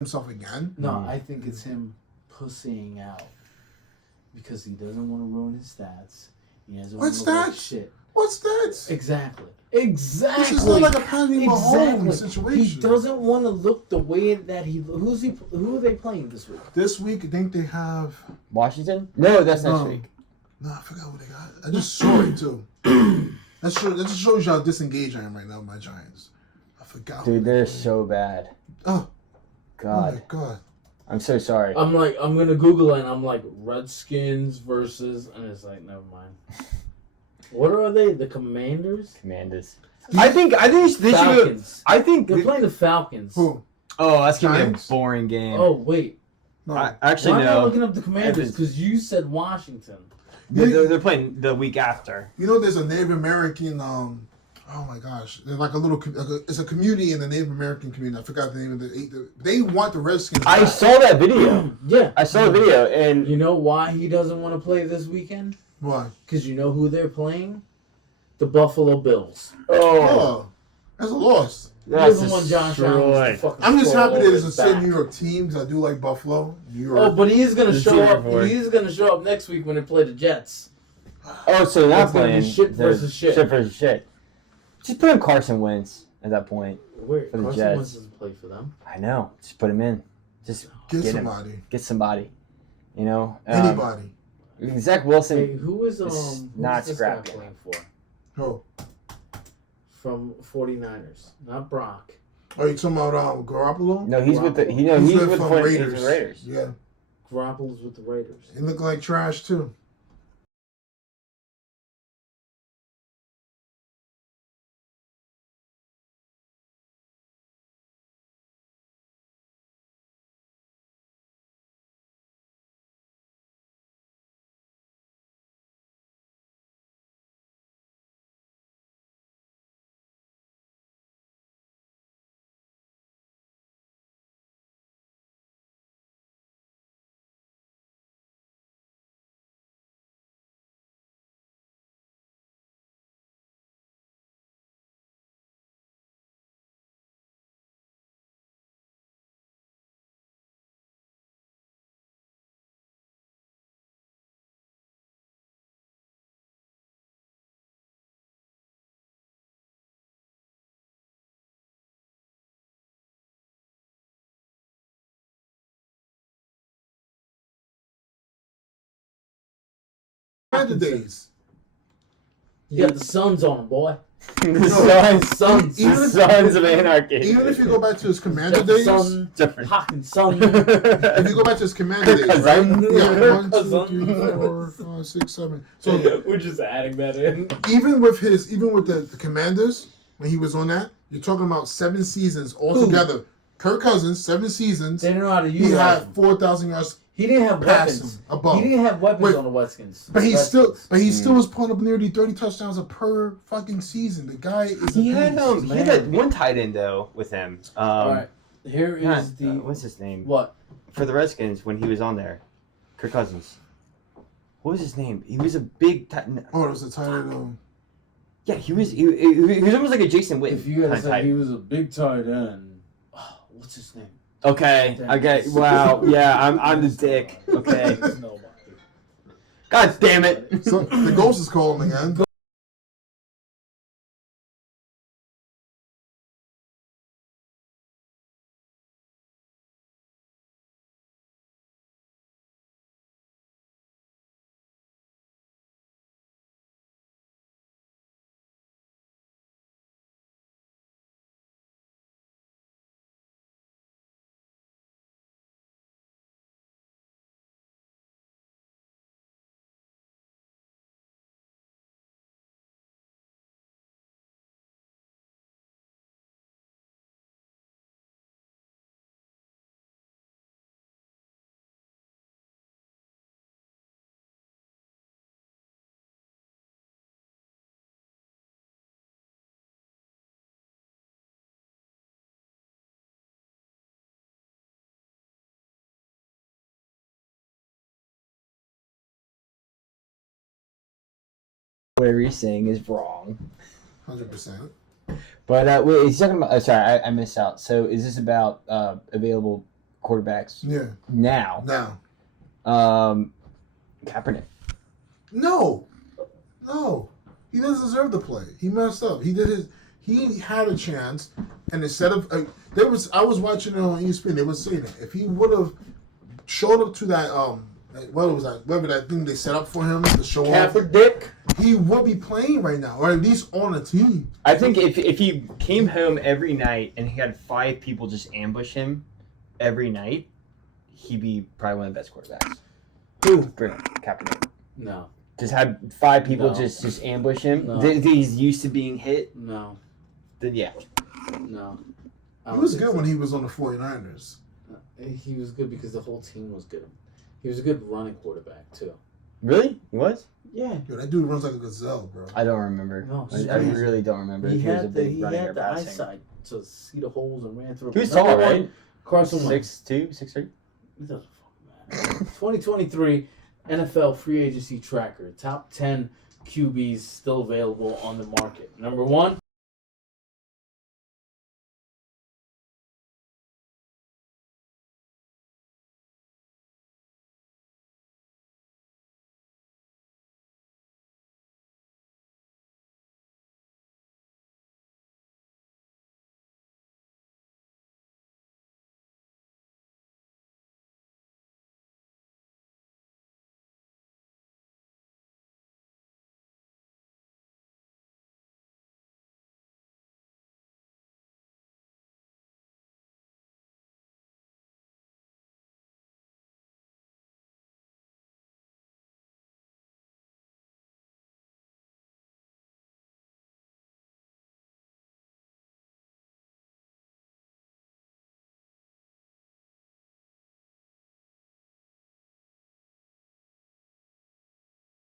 Himself again. No, I think it's him pussying out because he doesn't want to ruin his stats. He doesn't want What's to look that? like shit. What's that? Exactly. This is not like a Patty Mahomes situation. He doesn't want to look the way that he. Who are they playing this week? This week, I think they have. Washington? No, that's next No. week. No, I forgot what they got. I just saw it too. That just shows you how disengaged I am right now with my Giants. I forgot. Dude, who they they're played. so bad. Oh God. my god. I'm so sorry. I'm gonna Google it and I'm like Redskins versus, and it's like never mind. What are they? The Commanders? Commanders. I think they should. Falcons. I think. They're playing the Falcons. Who? Oh, that's gonna be a Giants? boring game. Oh wait, No. Actually, why am I no. looking up the Commanders? Evans. Because you said Washington. They're playing the week after. You know, there's a Native American. Oh my gosh, there's like a little. It's a community in the Native American community. I forgot the name of the. They want the Redskins. I back. saw that video. Yeah. I saw the video, and You know why he doesn't want to play this weekend? Why? Because you know who they're playing? The Buffalo Bills. Oh, that's a loss. that's Even when Josh Allen was the destroyed. fucking I'm just score happy all that over it's a his said back. New York team because I do like Buffalo. New York. Oh, but he's gonna The show team up. report. He's gonna show up next week when they play the Jets. Oh, so they're not It's gonna be playing shit versus shit. Shit versus shit. Just put in Carson Wentz. at that point. Wait, for the Carson Jets. Wentz doesn't play for them. I know. Just put him in. Just Get get him. somebody. Get somebody. You know. Anybody. Zach Wilson. Hey, who is not this guy scrappy. playing for? Oh. From 49ers, not Brock. Are you talking about Garoppolo? No, he's with the. Garoppolo. He's with from the Raiders. He's with Raiders. Yeah. Garoppolo's with the Raiders. He looked like trash too. The days. You got the Suns on him, boy. The Sons. Sons of Anarchy. Even if you go back to his Commander Got the days, Sun. Different. Fucking Sun. if you go back to his Commander days, right? Cousin. Yeah, 1, 2, Cousin. 3, 4, 5, 6, 7. So We're just adding that in. even with the Commanders, when he was on that, you're talking about 7 seasons altogether. Kirk Cousins, 7 seasons. They didn't know how to He use had him. 4,000 yards. He didn't have Pass weapons. him above. He didn't have weapons Wait, on the Redskins. But he still was putting up nearly 30 touchdowns per fucking season. The guy is He a had beast. he had one tight end though with him. All right. Here is not- the what's his name? what? For the Redskins when he was on there, Kirk Cousins. What was his name? He was a big tight end. Oh, it was a tight end. Yeah, he was almost like a Jason Witten. If you had kinda said type. he was a big tight end, what's his name? Okay, okay, wow, yeah, I'm the dick. Okay, Nobody. God damn it. So the ghost is calling again. Whatever he's saying is wrong. 100%. But wait, he's talking about. Sorry, I missed out. So is this about available quarterbacks Yeah. now? Now. Kaepernick. No. He doesn't deserve to play. He messed up. He had a chance, and instead of I was watching it on ESPN. They were saying that if he would have showed up to that what was that? Whatever that thing they set up for him to show off, Kaepernick. he would be playing right now, or at least on a team. I think if he came home every night and he had 5 people just ambush him every night, he'd be probably one of the best quarterbacks. Who? Kaepernick. No. Just had 5 people No. just ambush him. No. He's used to being hit. No. Then yeah. No. He was good when he was on the 49ers. He was good because the whole team was good. He was a good running quarterback too. Really? He was? Yeah. Yo, that dude runs like a gazelle, bro. I don't remember. No, I really don't remember. He if he was a had big the running or passing. eyesight to see the holes and ran through. He was Number tall, one, right? Carson Wentz. 6'2", 6'3"? It doesn't fucking matter. 2023 NFL free agency tracker. Top 10 QBs still available on the market. Number 1,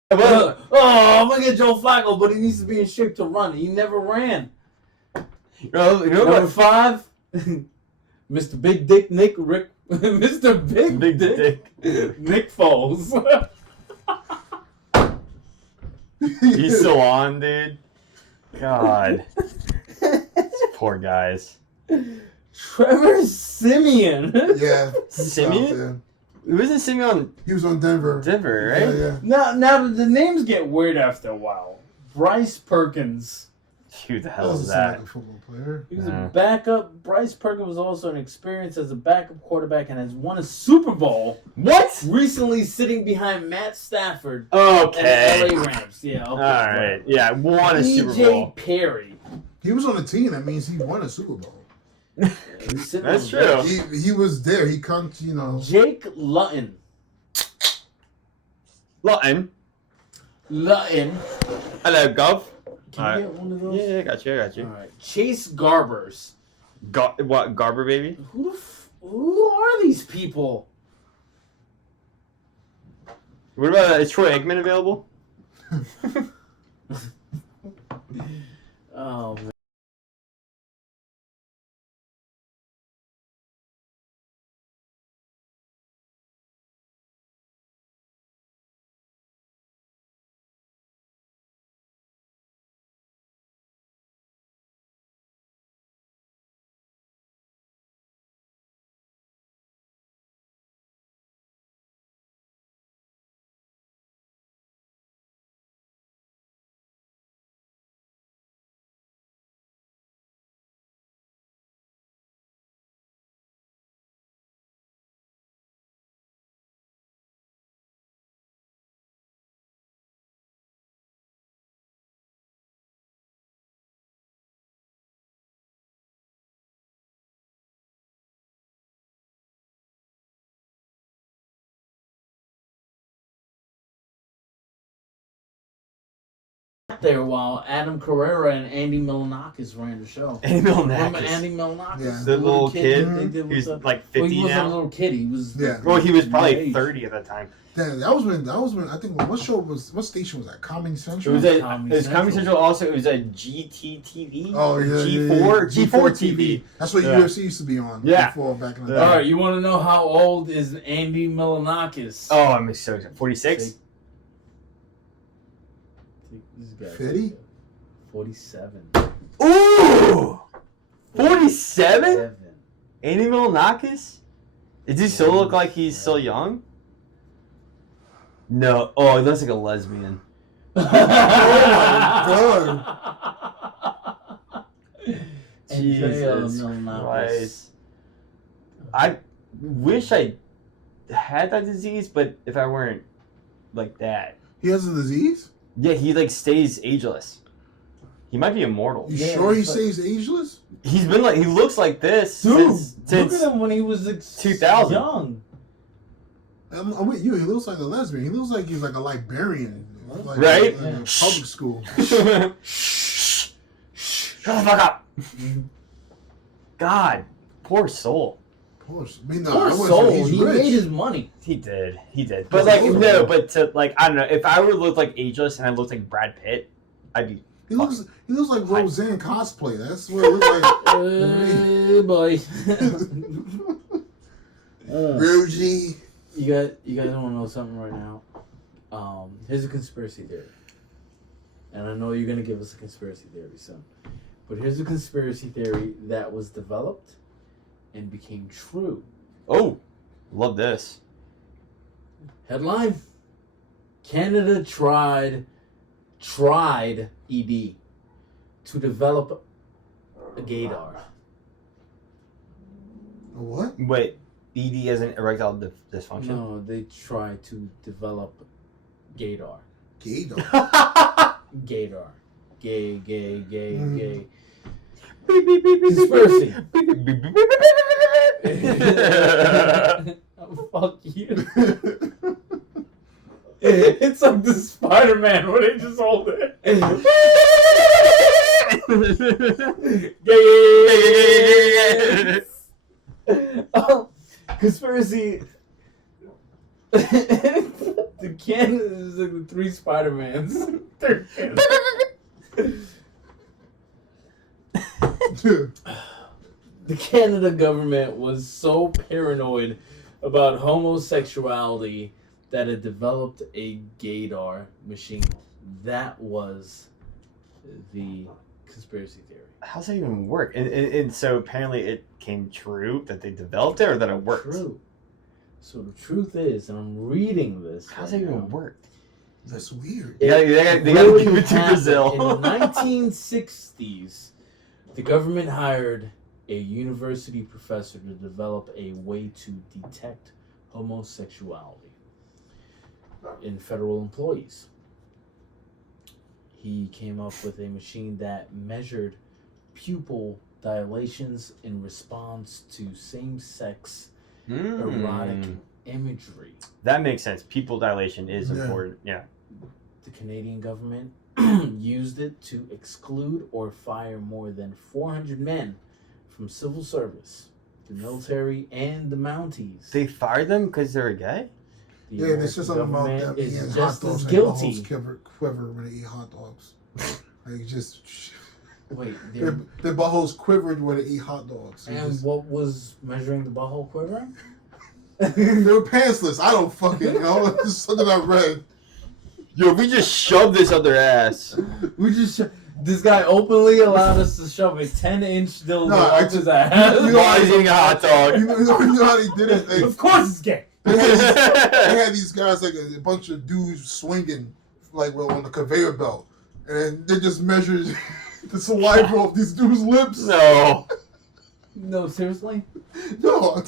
Well, I'm gonna get Joe Flacco, but he needs to be in shape to run. He never ran. you know Number what? 5, Mr. Big Dick Nick Rick, Mr. Big Dick Nick Foles. He's still on, dude. God. Poor guys. Trevor Simeon. Yeah. Simeon? Wasn't Simeon He was on Denver. Denver, right? Yeah. Now the names get weird after a while. Bryce Perkins. Who the hell is Doesn't sound that? like a football player. He was a backup. Bryce Perkins was also an experience as a backup quarterback and has won a Super Bowl. What? Recently sitting behind Matt Stafford Okay. and LA Rams. Yeah. Okay. All right. Yeah, won a Super DJ Bowl. Perry. He was on a team. That means he won a Super Bowl. He's sitting That's on the true. bench. He was there. He comes, you know. Jake Luton. Lawton. Hello, Gov. Can All you right. get one of those? Yeah, I got you. All right. Chase Garbers. What, Garber, baby? Who are these people? What about, is Troy Aikman available? Oh man. There while Adam Carrera and Andy Milonakis ran the show. Andy Remember Milonakis. Andy Milonakis? Yeah. The little kid. they did with He's the- like well, 50 he wasn't a now. little kid. He was. Yeah. Well, he was my probably age. 30 at the time. Damn, that was when I think what station was that? Comedy It Central. was a Comedy it was Comedy Central. Central. Also, it was a GTTV. Oh yeah, G4 yeah. G4 TV. That's what Yeah. UFC used to be on. Yeah. Before back in the Yeah. day. All right, you want to know how old is Andy Milonakis? Oh, I'm so excited. 46. This guy. 50? 47. Ooh, 47. Andy Milonakis. Does he still look like he's still young? No. Oh, he looks like a lesbian. Jesus Christ. I wish I had that disease, but if I weren't like that. He has a disease? Yeah, he like stays ageless. He might be immortal. You Yeah, sure he but- stays ageless? He's been like, he looks like this Dude, since look at him when he was 2000. young. I'm with you. He looks like a lesbian. He looks like he's like a librarian. Like, Right? Like a public school. Shut the fuck up. God, poor soul. Poor, I mean, no, Poor I wouldn't soul. say He he's rich. made his money. He did. But like, no, but to like, I don't know. If I were to look like ageless and I looked like Brad Pitt, I'd be. He looks like Roseanne cosplay. That's what it looks like. Boy. Rosie. You guys want to know something right now? Here's a conspiracy theory. And I know you're going to give us a conspiracy theory soon. But here's a conspiracy theory that was developed and became true. Oh, love this. Headline: Canada tried ED to develop a Gaydar. A what? Wait, ED as an erectile dysfunction. No, they tried to develop Gaydar. Gaydar. Gaydar. Gay. Mhm. Conspiracy. Conspiracy. Oh, fuck you. It's like the Spider-Man where they just hold it. Oh, conspiracy. The Canada is like the 3 Spider-Mans. The Canada government was so paranoid about homosexuality that it developed a Gaydar machine. That was the conspiracy theory. How's that even work? And so apparently it came true that they developed it or that it worked. True. So the truth is, and I'm reading this. How's that even work? That's weird. They gotta give it to Brazil. In the 1960s, the government hired a university professor to develop a way to detect homosexuality in federal employees. He came up with a machine that measured pupil dilations in response to same-sex erotic imagery. That makes sense. Pupil dilation is important. Yeah. The Canadian government used it to exclude or fire more than 400 men from civil service, the military, and the Mounties. They fired them because they're gay? Yeah, they said something about them is eating hot just dogs as and guilty. quiver when they eat hot dogs. Like just Wait, their buttholes quivered when they eat hot dogs. and what was measuring the butthole quivering? They were pantsless. I don't fucking know. It's just something I read. Yo, we just shoved this up their ass. We just this guy openly allowed us to shove a 10-inch dildo up his ass. You know While he's eating a hot dog. You know how they did it? Of course it's gay. They had these guys, like a bunch of dudes swinging, like on the conveyor belt. And they just measured the saliva off these dudes' lips. No. No, seriously? No.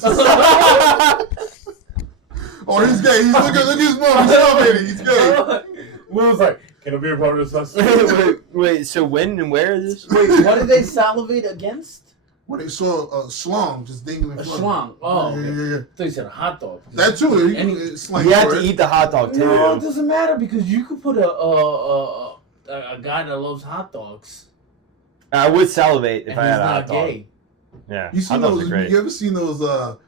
Oh, he's gay. He's look at his mom. He's celebrating. He's gay. Will was like, can I be a part of this? wait, so when and where is this? Wait, what did they salivate against? When they saw a schlong just dingling in A front schlong. Oh, of them. okay. Yeah. I thought you said a hot dog. That too. Any- It's like You have to eat the hot dog too. No, it doesn't matter because you could put a guy that loves hot dogs I would salivate if and I he's had a hot not dog. gay. Yeah. You seen hot dogs those? are great. You ever seen those TikTok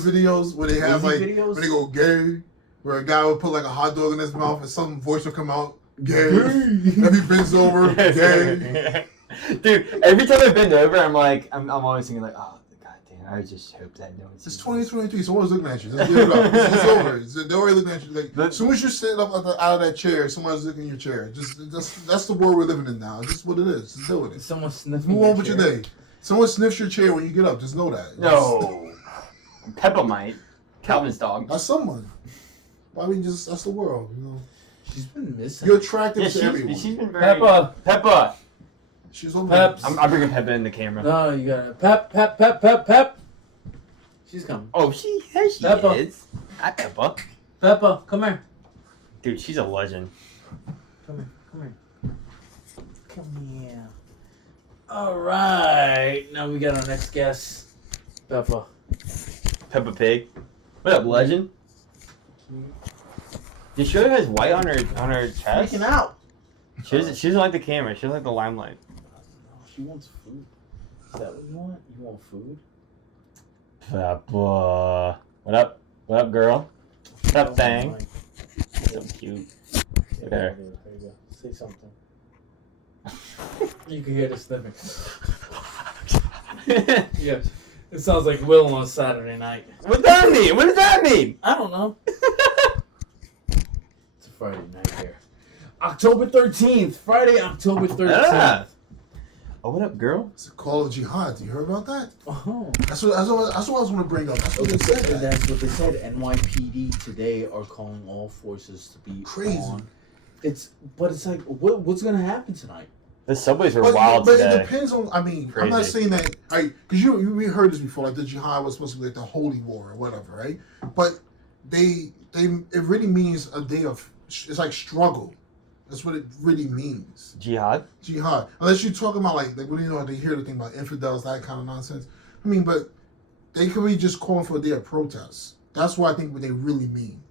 videos where they have Glizzy like videos? when they go gay, where a guy would put like a hot dog in his mouth and some voice would come out gay. Then he bends over gay. Dude, every time I bend over, I'm always thinking like, oh, god damn, I just hope that no one's. It's 2023. Someone's looking at you. Just give it up. It's over. They're already looking at you. Like as soon as you sit up out of that chair, someone's looking at your chair. That's the world we're living in now. Just what it is. Just deal with it. Someone sniffing Move your on with your chair. day. Someone sniffs your chair when you get up. Just know that. No. Peppa might. Calvin's dog. That's someone. I mean, that's the world. You know. She's been missing. You're attractive Yeah, to everyone. she's been very. Peppa. She's over Peps. I'm bringing Peppa in the camera. No, you gotta Pep. She's coming. Oh, there she Peppa. is. Hi, Peppa. Peppa, come here. Dude, she's a legend. Come here. All right, now we got our next guest, Peppa. Peppa Pig. What up, legend? You sure it has white on her chest? Freaking out. She doesn't like the camera. She doesn't like the limelight. She wants food. Is that what you want? You want food? Peppa. What up? What up, girl? What's up, thing? Mine. So cute. Yeah, There. you go. Say something. You can hear the sniffing. Yeah, it sounds like Will on a Saturday night. What's that mean? What does that mean? I don't know. It's a Friday night here. October 13th. Friday, October 13th. Ah. Oh, what up, girl? It's a call of jihad. You heard about that? Oh. That's what I was going to bring up. That's what they said. That. That's what they said. NYPD today are calling all forces to be Crazy. on. It's like what's gonna happen tonight? The subways were wild but today. it depends on. I mean, I'm not Crazy. saying that. Because we heard this before. Like the jihad was supposed to be like the holy war or whatever, right? But it really means a day of. It's like struggle. That's what it really means. Jihad? Jihad. Unless you're talking about like when they hear the thing about infidels, that kind of nonsense. I mean, but they could be just calling for a day of protest. That's what I think what they really mean.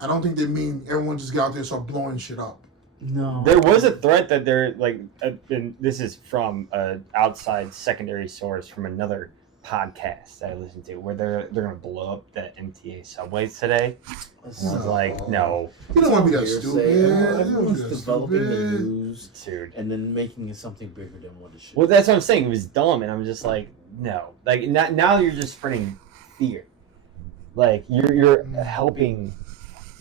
I don't think they mean everyone just get out there and start blowing shit up. No. There was a threat that they're like, and this is from an outside secondary source from another podcasts that I listen to where they're gonna blow up the MTA subways today. And I was like, no, You don't want to be that Hearsay. stupid. You don't want to Everyone's be that developing the stupid. news dude. and then making it something bigger than what it should. Well, that's what I'm saying. It was dumb, and I'm just like, no. Like now you're just spreading fear. Like you're helping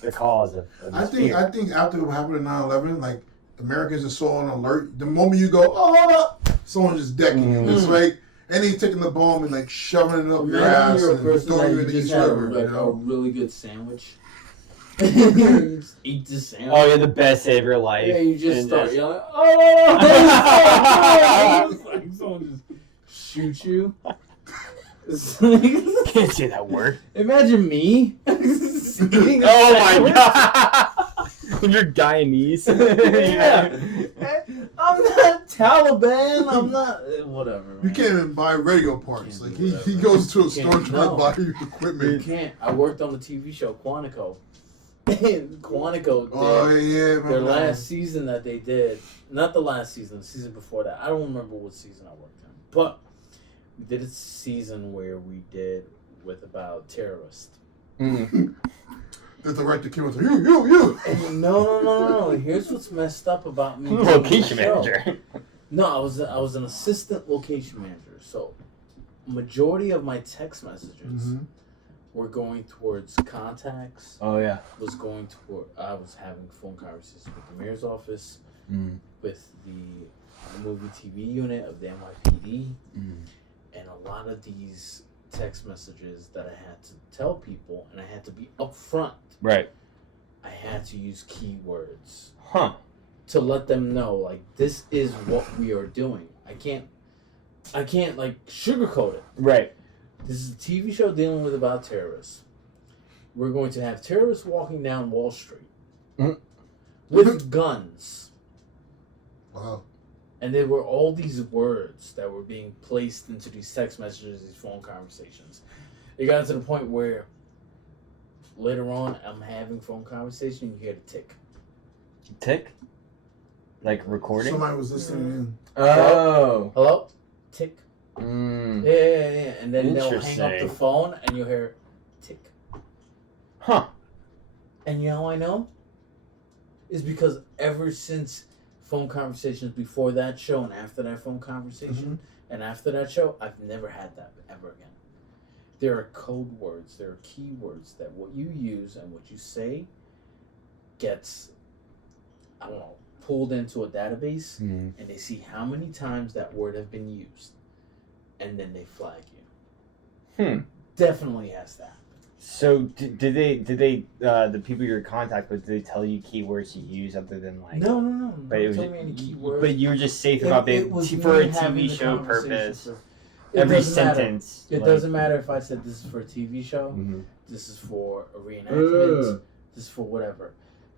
the cause of I this think fear. I think after what happened in 9/11, like Americans are so on alert. The moment you go, someone just decking you. It's like any taking the bomb and like shoving it up your Imagine ass you're a and person throwing that you you in the just East had River. like, You a know? really good sandwich. You just eat the sandwich. Oh, you're the best day of your life. Yeah, you just And start just- yelling, oh! It's like someone just shoot you. It's like- Can't say that word. Imagine me. Eating a Oh my sandwich. god! You're Guyanese. Yeah. I'm not Taliban. I'm not whatever. You Man. can't even buy radio parts. Can't Like do he whatever. goes to a You store can't- trying no. to buy you You equipment. can't. I worked on the TV show Quantico. And Quantico did Oh yeah, their man. last season that they did. Not the last season, the season before that. I don't remember what season I worked in. But we did a season where we did with about terrorists. The director came and said, you. And no. Here's what's messed up about me. doing Location the show. manager. No, I was an assistant location manager. So majority of my text messages Mhm. were going towards contacts. Oh yeah. Was going toward. I was having phone conversations with the mayor's office, with the movie TV unit of the NYPD, and a lot of these text messages that I had to tell people, and I had to be upfront. Right. I had to use keywords Huh. to let them know, like, this is what we are doing. I can't like sugarcoat it. Right. This is a TV show dealing with about terrorists. We're going to have terrorists walking down Wall Street with guns. Wow. And there were all these words that were being placed into these text messages, these phone conversations. It got to the point where later on, I'm having phone conversation, you hear the tick. Tick. Like recording. Somebody was listening in. Oh. Hello? Tick. Mm. Yeah. And then they'll hang up the Interesting. phone and you'll hear tick. Huh. And you know how I know? Is because ever since phone conversations before that show and after that phone conversation and after that show, I've never had that ever again. There are code words, there are keywords that what you use and what you say gets, I don't know, pulled into a database and they see how many times that word have been used and then they flag you. Definitely has that. So did they the people you're in contact with, did they tell you keywords to use other than like No. But it was, Don't tell me any keywords. but you were just safe about being for a TV show purpose. Every sentence. It like- doesn't matter if I said this is for a TV show, Mhm. this is for a reenactment, this is for whatever.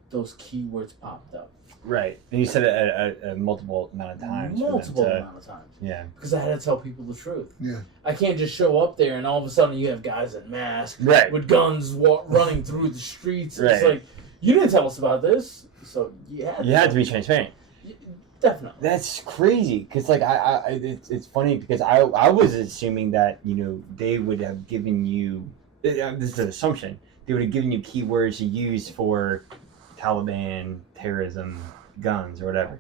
Those keywords popped up. Right, and you said it a multiple amount of times. for them Multiple to- amount of times. Yeah. Because I had to tell people the truth. Yeah. I can't just show up there and all of a sudden you have guys in masks Right. with guns running through the streets. It's Right. like, you didn't tell us about this. So You had to be transparent. Definitely. That's crazy, because like it's funny because I was assuming that they would have given you this is an assumption they would have given you keywords to use for Taliban, terrorism, guns, or whatever,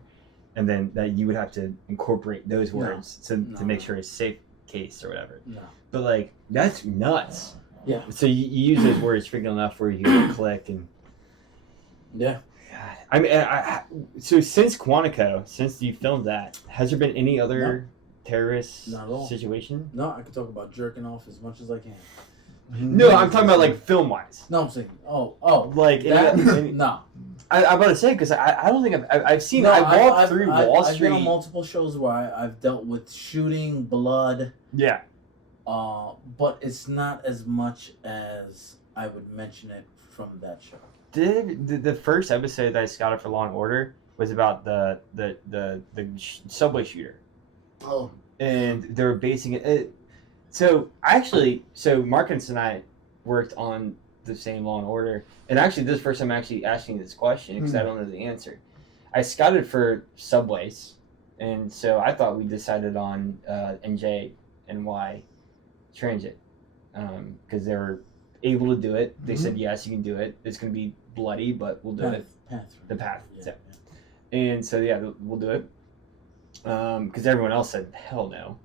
and then that you would have to incorporate those words to make sure it's safe case or whatever. No. But like that's nuts. Yeah. So you use those words frequently enough where you can click and. Yeah. God. I mean, so since Quantico, since you filmed that, has there been any other terrorist Not at all. situation? No, I could talk about jerking off as much as I can. No, I'm talking about like film wise. No, I'm saying, oh, Like that, any- no. I'm about to say because I don't think I've seen. No, I walked I've- through I've- Wall I've Street. been on multiple shows where I've dealt with shooting, blood, Yeah. but it's not as much as I would mention it from that show. Did the first episode that I scouted for Law and Order was about the subway shooter, Oh. and they were basing it. So Marcus and I worked on the same Law and Order, and actually this is the first time I'm actually asking this question because I don't know the answer. I scouted for subways, and so I thought we decided on NJ and Y transit because they were able to do it. They Mhm. said, yes, you can do it. It's going to be bloody, but we'll do it. The path. Yeah. And so, yeah, we'll do it. Because everyone else said, hell no.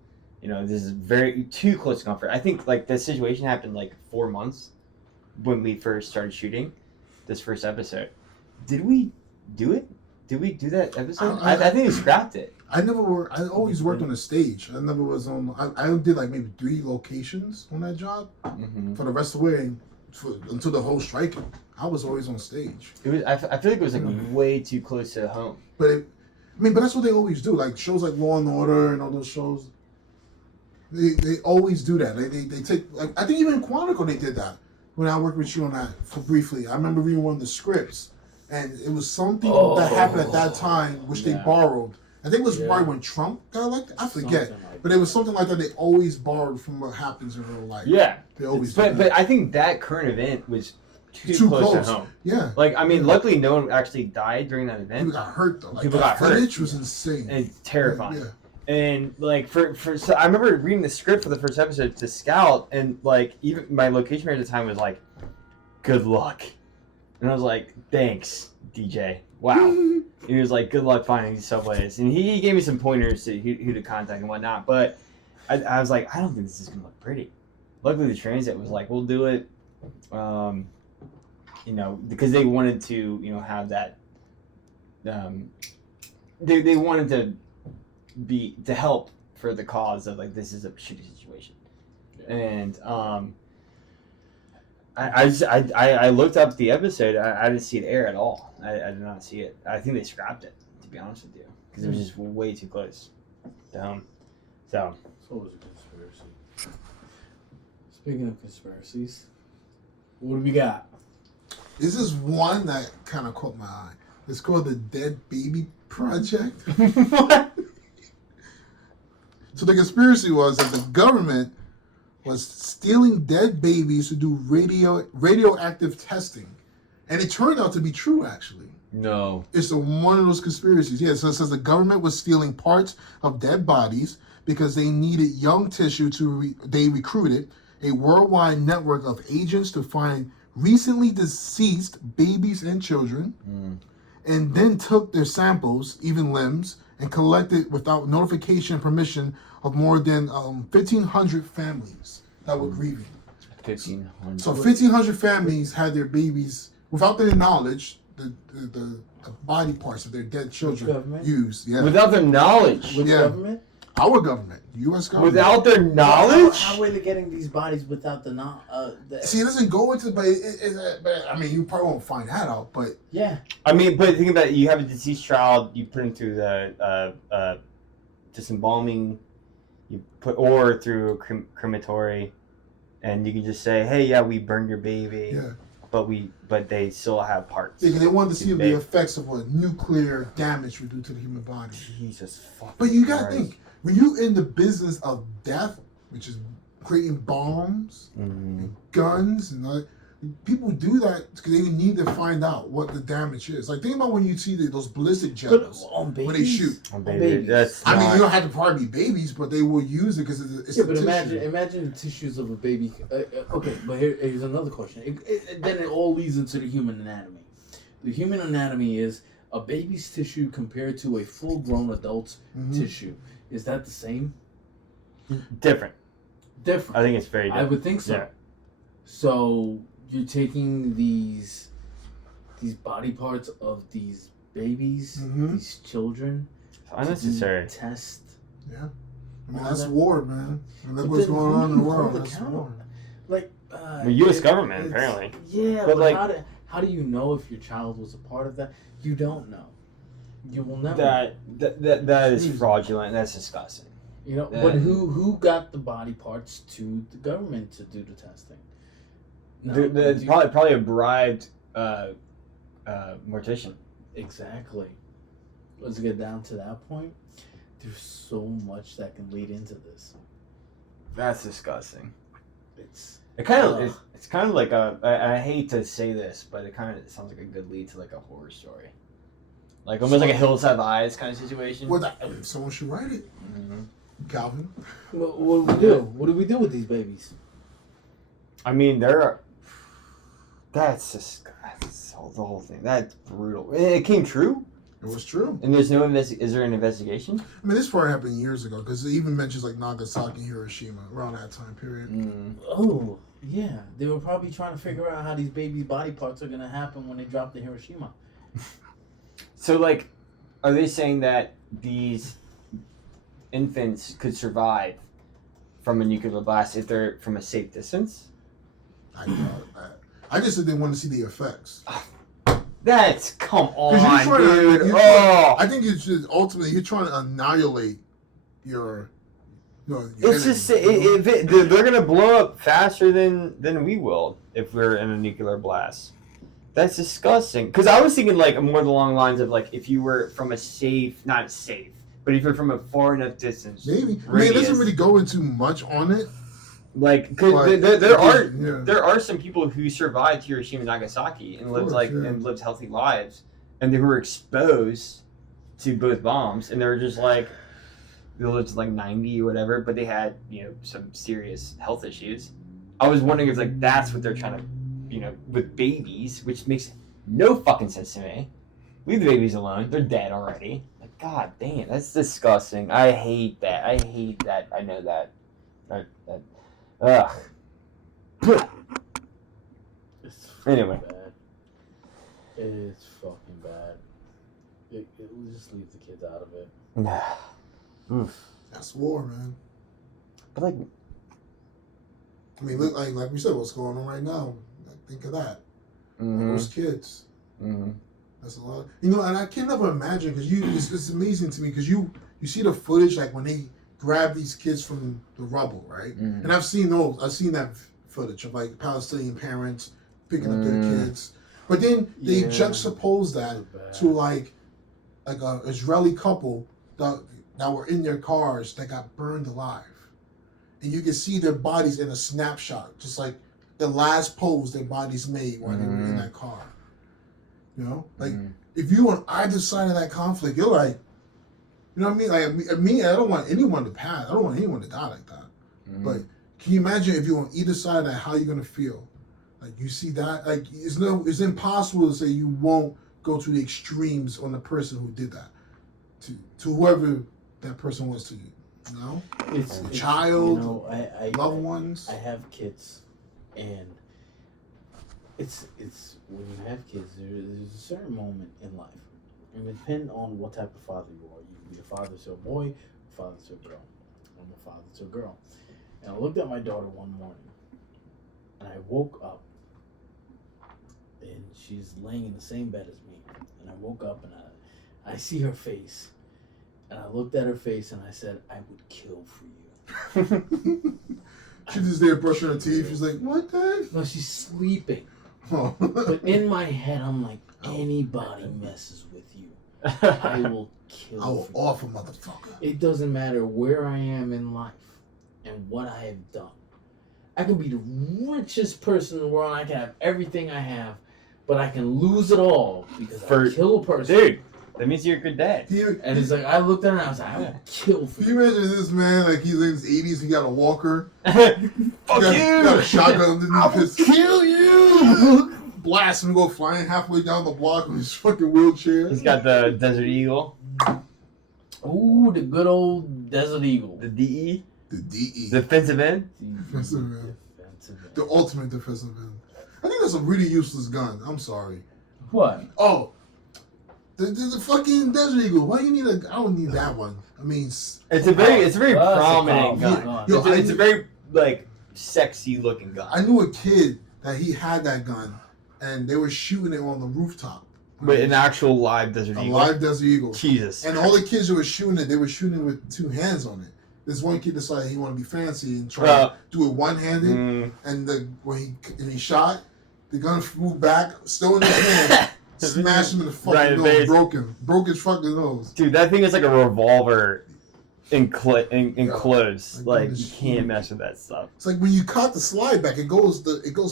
You know, this is very too close to comfort. I think, like, the situation happened, like, 4 months when we first started shooting this first episode. Did we do it? Did we do that episode? I think we scrapped it. I always worked on a stage. I never was on. I did like maybe 3 locations on that job. Mm-hmm. For the rest of the way, until the whole strike, I was always on stage. It was. I feel like it was like way too close to home. But but that's what they always do. Like shows like Law and Order and all those shows. They always do that. They take like I think even in Quantico they did that when I worked with you on that for briefly. I remember reading one of the scripts, and it was something that happened at that time which they borrowed. I think it was right when Trump got elected. I forget, but it was something like that. They always borrowed from what happens in real life. Yeah, they always. But I think that current event was too close to home. Yeah. Like I mean, luckily no one actually died during that event. People got hurt though. Like, people got hurt. Footage was insane. And it's terrifying. Yeah. And like so I remember reading the script for the first episode to Scout, and like even my location manager at the time was like, "Good luck," and I was like, "Thanks, DJ." Wow. He was like, "Good luck finding these subways," and he gave me some pointers to who to contact and whatnot. But I was like, I don't think this is gonna look pretty. Luckily, the transit was like, "We'll do it," you know, because they wanted to, you know, have that. They wanted to help for the cause of like this is a shitty situation, and I looked up the episode. I didn't see it air at all. I did not see it. I think they scrapped it, to be honest with you, because it was just way too close to home. So it's always a conspiracy. Speaking of conspiracies, what do we got? This is one that kind of caught my eye. It's called the Dead Baby Project. what? So the conspiracy was that the government was stealing dead babies to do radioactive testing. And it turned out to be true, actually. No. It's one of those conspiracies. Yeah, so it says the government was stealing parts of dead bodies because they needed young tissue they recruited a worldwide network of agents to find recently deceased babies and children, and then took their samples, even limbs, and collected without notification and permission of more than 1,500 families that were grieving. 1,500. So 1,500 families had their babies without their knowledge, the body parts of their dead children used. Yeah. Without their knowledge. Which government? Our government, U.S. government. Without their knowledge? How were they getting these bodies without the knowledge? See, it doesn't go into, but I mean, you probably won't find that out, but yeah. I mean, but think about it. You have a deceased child. You put him through the disembalming, or through a crematory, and you can just say, "Hey, yeah, we burned your baby." Yeah. But they still have parts. They wanted to see the effects of what nuclear damage would do to the human body. Jesus fucking But you gotta think, when you're in the business of death, which is creating bombs and guns and all, people do that because they need to find out what the damage is. Like think about when you see those ballistic gels when they shoot. On babies. I mean, you don't have to probably be babies, but they will use it because it's yeah. a But tissue. imagine the tissues of a baby. Okay, but here's another question. Then it all leads into the human anatomy. The human anatomy is a baby's tissue compared to a full-grown adult's tissue. Is that the same? Different. Different. I think it's very different. I would think so. Yeah. So you're taking these body parts of these babies, these children, unnecessary test. Yeah, I mean that's war, man. And look what's going on in the world. That's war. Like the U.S. government apparently. Yeah, but like, how do you know if your child was a part of that? You don't know. You will never. That is fraudulent. That's disgusting. You know, but who got the body parts to the government to do the testing? No, probably a bribed mortician. Exactly. Let's get down to that point. There's so much that can lead into this. That's disgusting. It's kind of like I hate to say this, but it sounds like a good lead to like a horror story, like almost like a Hills Have Eyes kind of situation. Well, someone should write it. Calvin. What do we do? What do we do with these babies? I mean, that's just the whole thing. That's brutal. It came true. It was true. And there's no is there an investigation? I mean, this part happened years ago because it even mentions like Nagasaki, Hiroshima around that time period. Oh, yeah. They were probably trying to figure out how these babies' body parts are going to happen when they drop to Hiroshima. So, like, are they saying that these infants could survive from a nuclear blast if they're from a safe distance? I doubt that. I just didn't want to see the effects. That's come on, dude. I think it's just ultimately you're trying to annihilate your it's just they're gonna blow up faster than we will if we're in a nuclear blast. That's disgusting. Because I was thinking like more along the lines of like if you were from a safe, not safe, but if you're from a far enough distance. Maybe. I mean, it doesn't really go into much on it. Like, cause there are some people who survived Hiroshima and Nagasaki and lived and lived healthy lives, and they were exposed to both bombs, and they were just like they lived to like 90 or whatever, but they had some serious health issues. I was wondering if like that's what they're trying to with babies, which makes no fucking sense to me. Leave the babies alone; they're dead already. Like, god damn, that's disgusting. I hate that. I know that. Ugh. It's Anyway. bad. It's fucking bad. We'll just leave the kids out of it. Oof. That's war, man. But like, I mean, look, like we said, what's going on right now? Think of that. Those kids. Mm-hmm. That's a lot. And I can never imagine because it's amazing to me because you see the footage like when they grab these kids from the rubble, right? Mm-hmm. And I've seen that footage of like Palestinian parents picking up their kids, but then they juxtapose that to like a Israeli couple that were in their cars that got burned alive, and you can see their bodies in a snapshot, just like the last pose their bodies made while they were in that car. If you on either side of that conflict, you're like. You know what I mean? Like me, I don't want anyone to pass. I don't want anyone to die like that. But can you imagine if you're on either side of that, how you're gonna feel? Like you see that, like it's impossible to say you won't go to the extremes on the person who did that, to whoever that person was to you. It's a child, I loved ones. I have kids, and it's when you have kids, there's a certain moment in life. And it depends on what type of father you are. You can be a father to a boy, a father to a girl. I'm a father to a girl. And I looked at my daughter one morning, and I woke up, and she's laying in the same bed as me. And I woke up, and I see her face. And I looked at her face, and I said, I would kill for you. She's just there brushing her teeth. She's like, what the? No, she's sleeping. Oh. But in my head, I'm like, anybody messes with you, I will kill. I will off a motherfucker. It doesn't matter where I am in life and what I have done. I can be the richest person in the world. I can have everything I have, but I can lose it all because I kill a person. Dude, that means you're a good dad. And it's like I looked at her and I was like, I will kill for you. Can you imagine this man? Like he's in his 80s. He got a walker. Fuck you! Got a shotgun underneath I will kill you! Blast him, go flying halfway down the block with his fucking wheelchair. He's got the Desert Eagle. Ooh, the good old Desert Eagle. The DE. The DE. Defensive end. Defensive end. The ultimate defensive end. I think that's a really useless gun. I'm sorry. What? Oh, the fucking Desert Eagle. Why you need a? I don't need that one. I mean, it's a very prominent gun. Yo, it's a very like sexy looking gun. I knew a kid that he had that gun. And they were shooting it on the rooftop. But an actual live Desert Eagle? A live Desert Eagle. Jesus. And all the kids who were shooting it, they were shooting it with two hands on it. This one kid decided he wanted to be fancy and try to do it one-handed. And when he shot, the gun flew back, still in his hand, smashed him in the fucking nose, broke his fucking nose. Dude, that thing is like a revolver enclosed. Like you can't mess with that stuff. It's like when you caught the slide back, it goes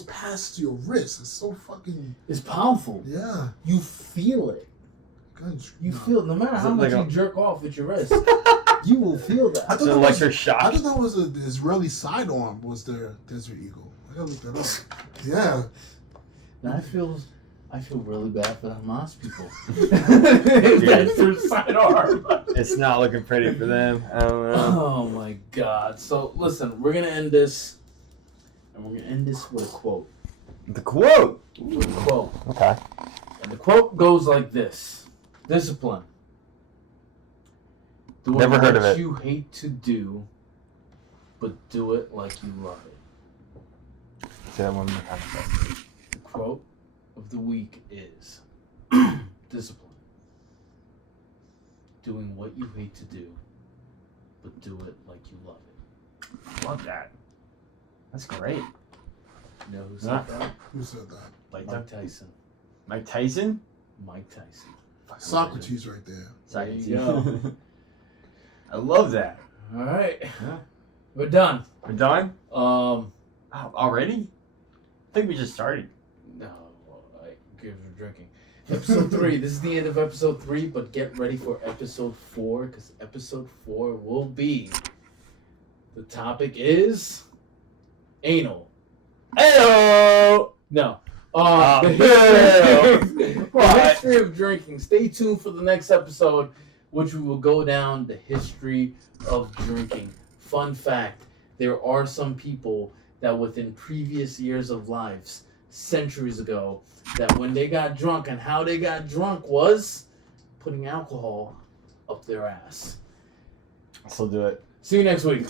past your wrist. It's so fucking. It's powerful. Yeah, you feel it. You feel it, no matter how much you jerk off with your wrist. You will feel I that. thought It's an that electric was, shock. I thought that was the Israeli sidearm was their Desert Eagle. I gotta look that up. Yeah. And I feel really bad for the Hamas people. That's their sidearm. It's not looking pretty for them. I don't know. Oh my God. So listen, we're gonna end this, and we're gonna end this with a quote. The quote. With a quote. Okay. And the quote goes like this: discipline. Doing Never heard what of it. you hate to do, but do it like you love it. Say that one more time. The quote of the week is discipline. Doing what you hate to do, but do it like you love it. Love that. That's great. You know who said Huh? that? Who said that? Like Mike Tyson. Mike Tyson? Mike Tyson. Socrates right there. There you go. I love that. All right. Yeah. We're done. We're done? Um, Already? I think we just started. no, I give her drinking. Episode 3. This is the end of episode 3, but get ready for episode 4, because episode 4 will be. The topic is anal. Ayo! No. Oh, The history of drinking. Stay tuned for the next episode, which we will go down the history of drinking. Fun fact, there are some people that within previous years of lives, centuries ago, that when they got drunk and how they got drunk was putting alcohol up their ass. I'll still do it. See you next week.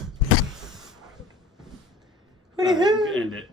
What do you All right, we can end it.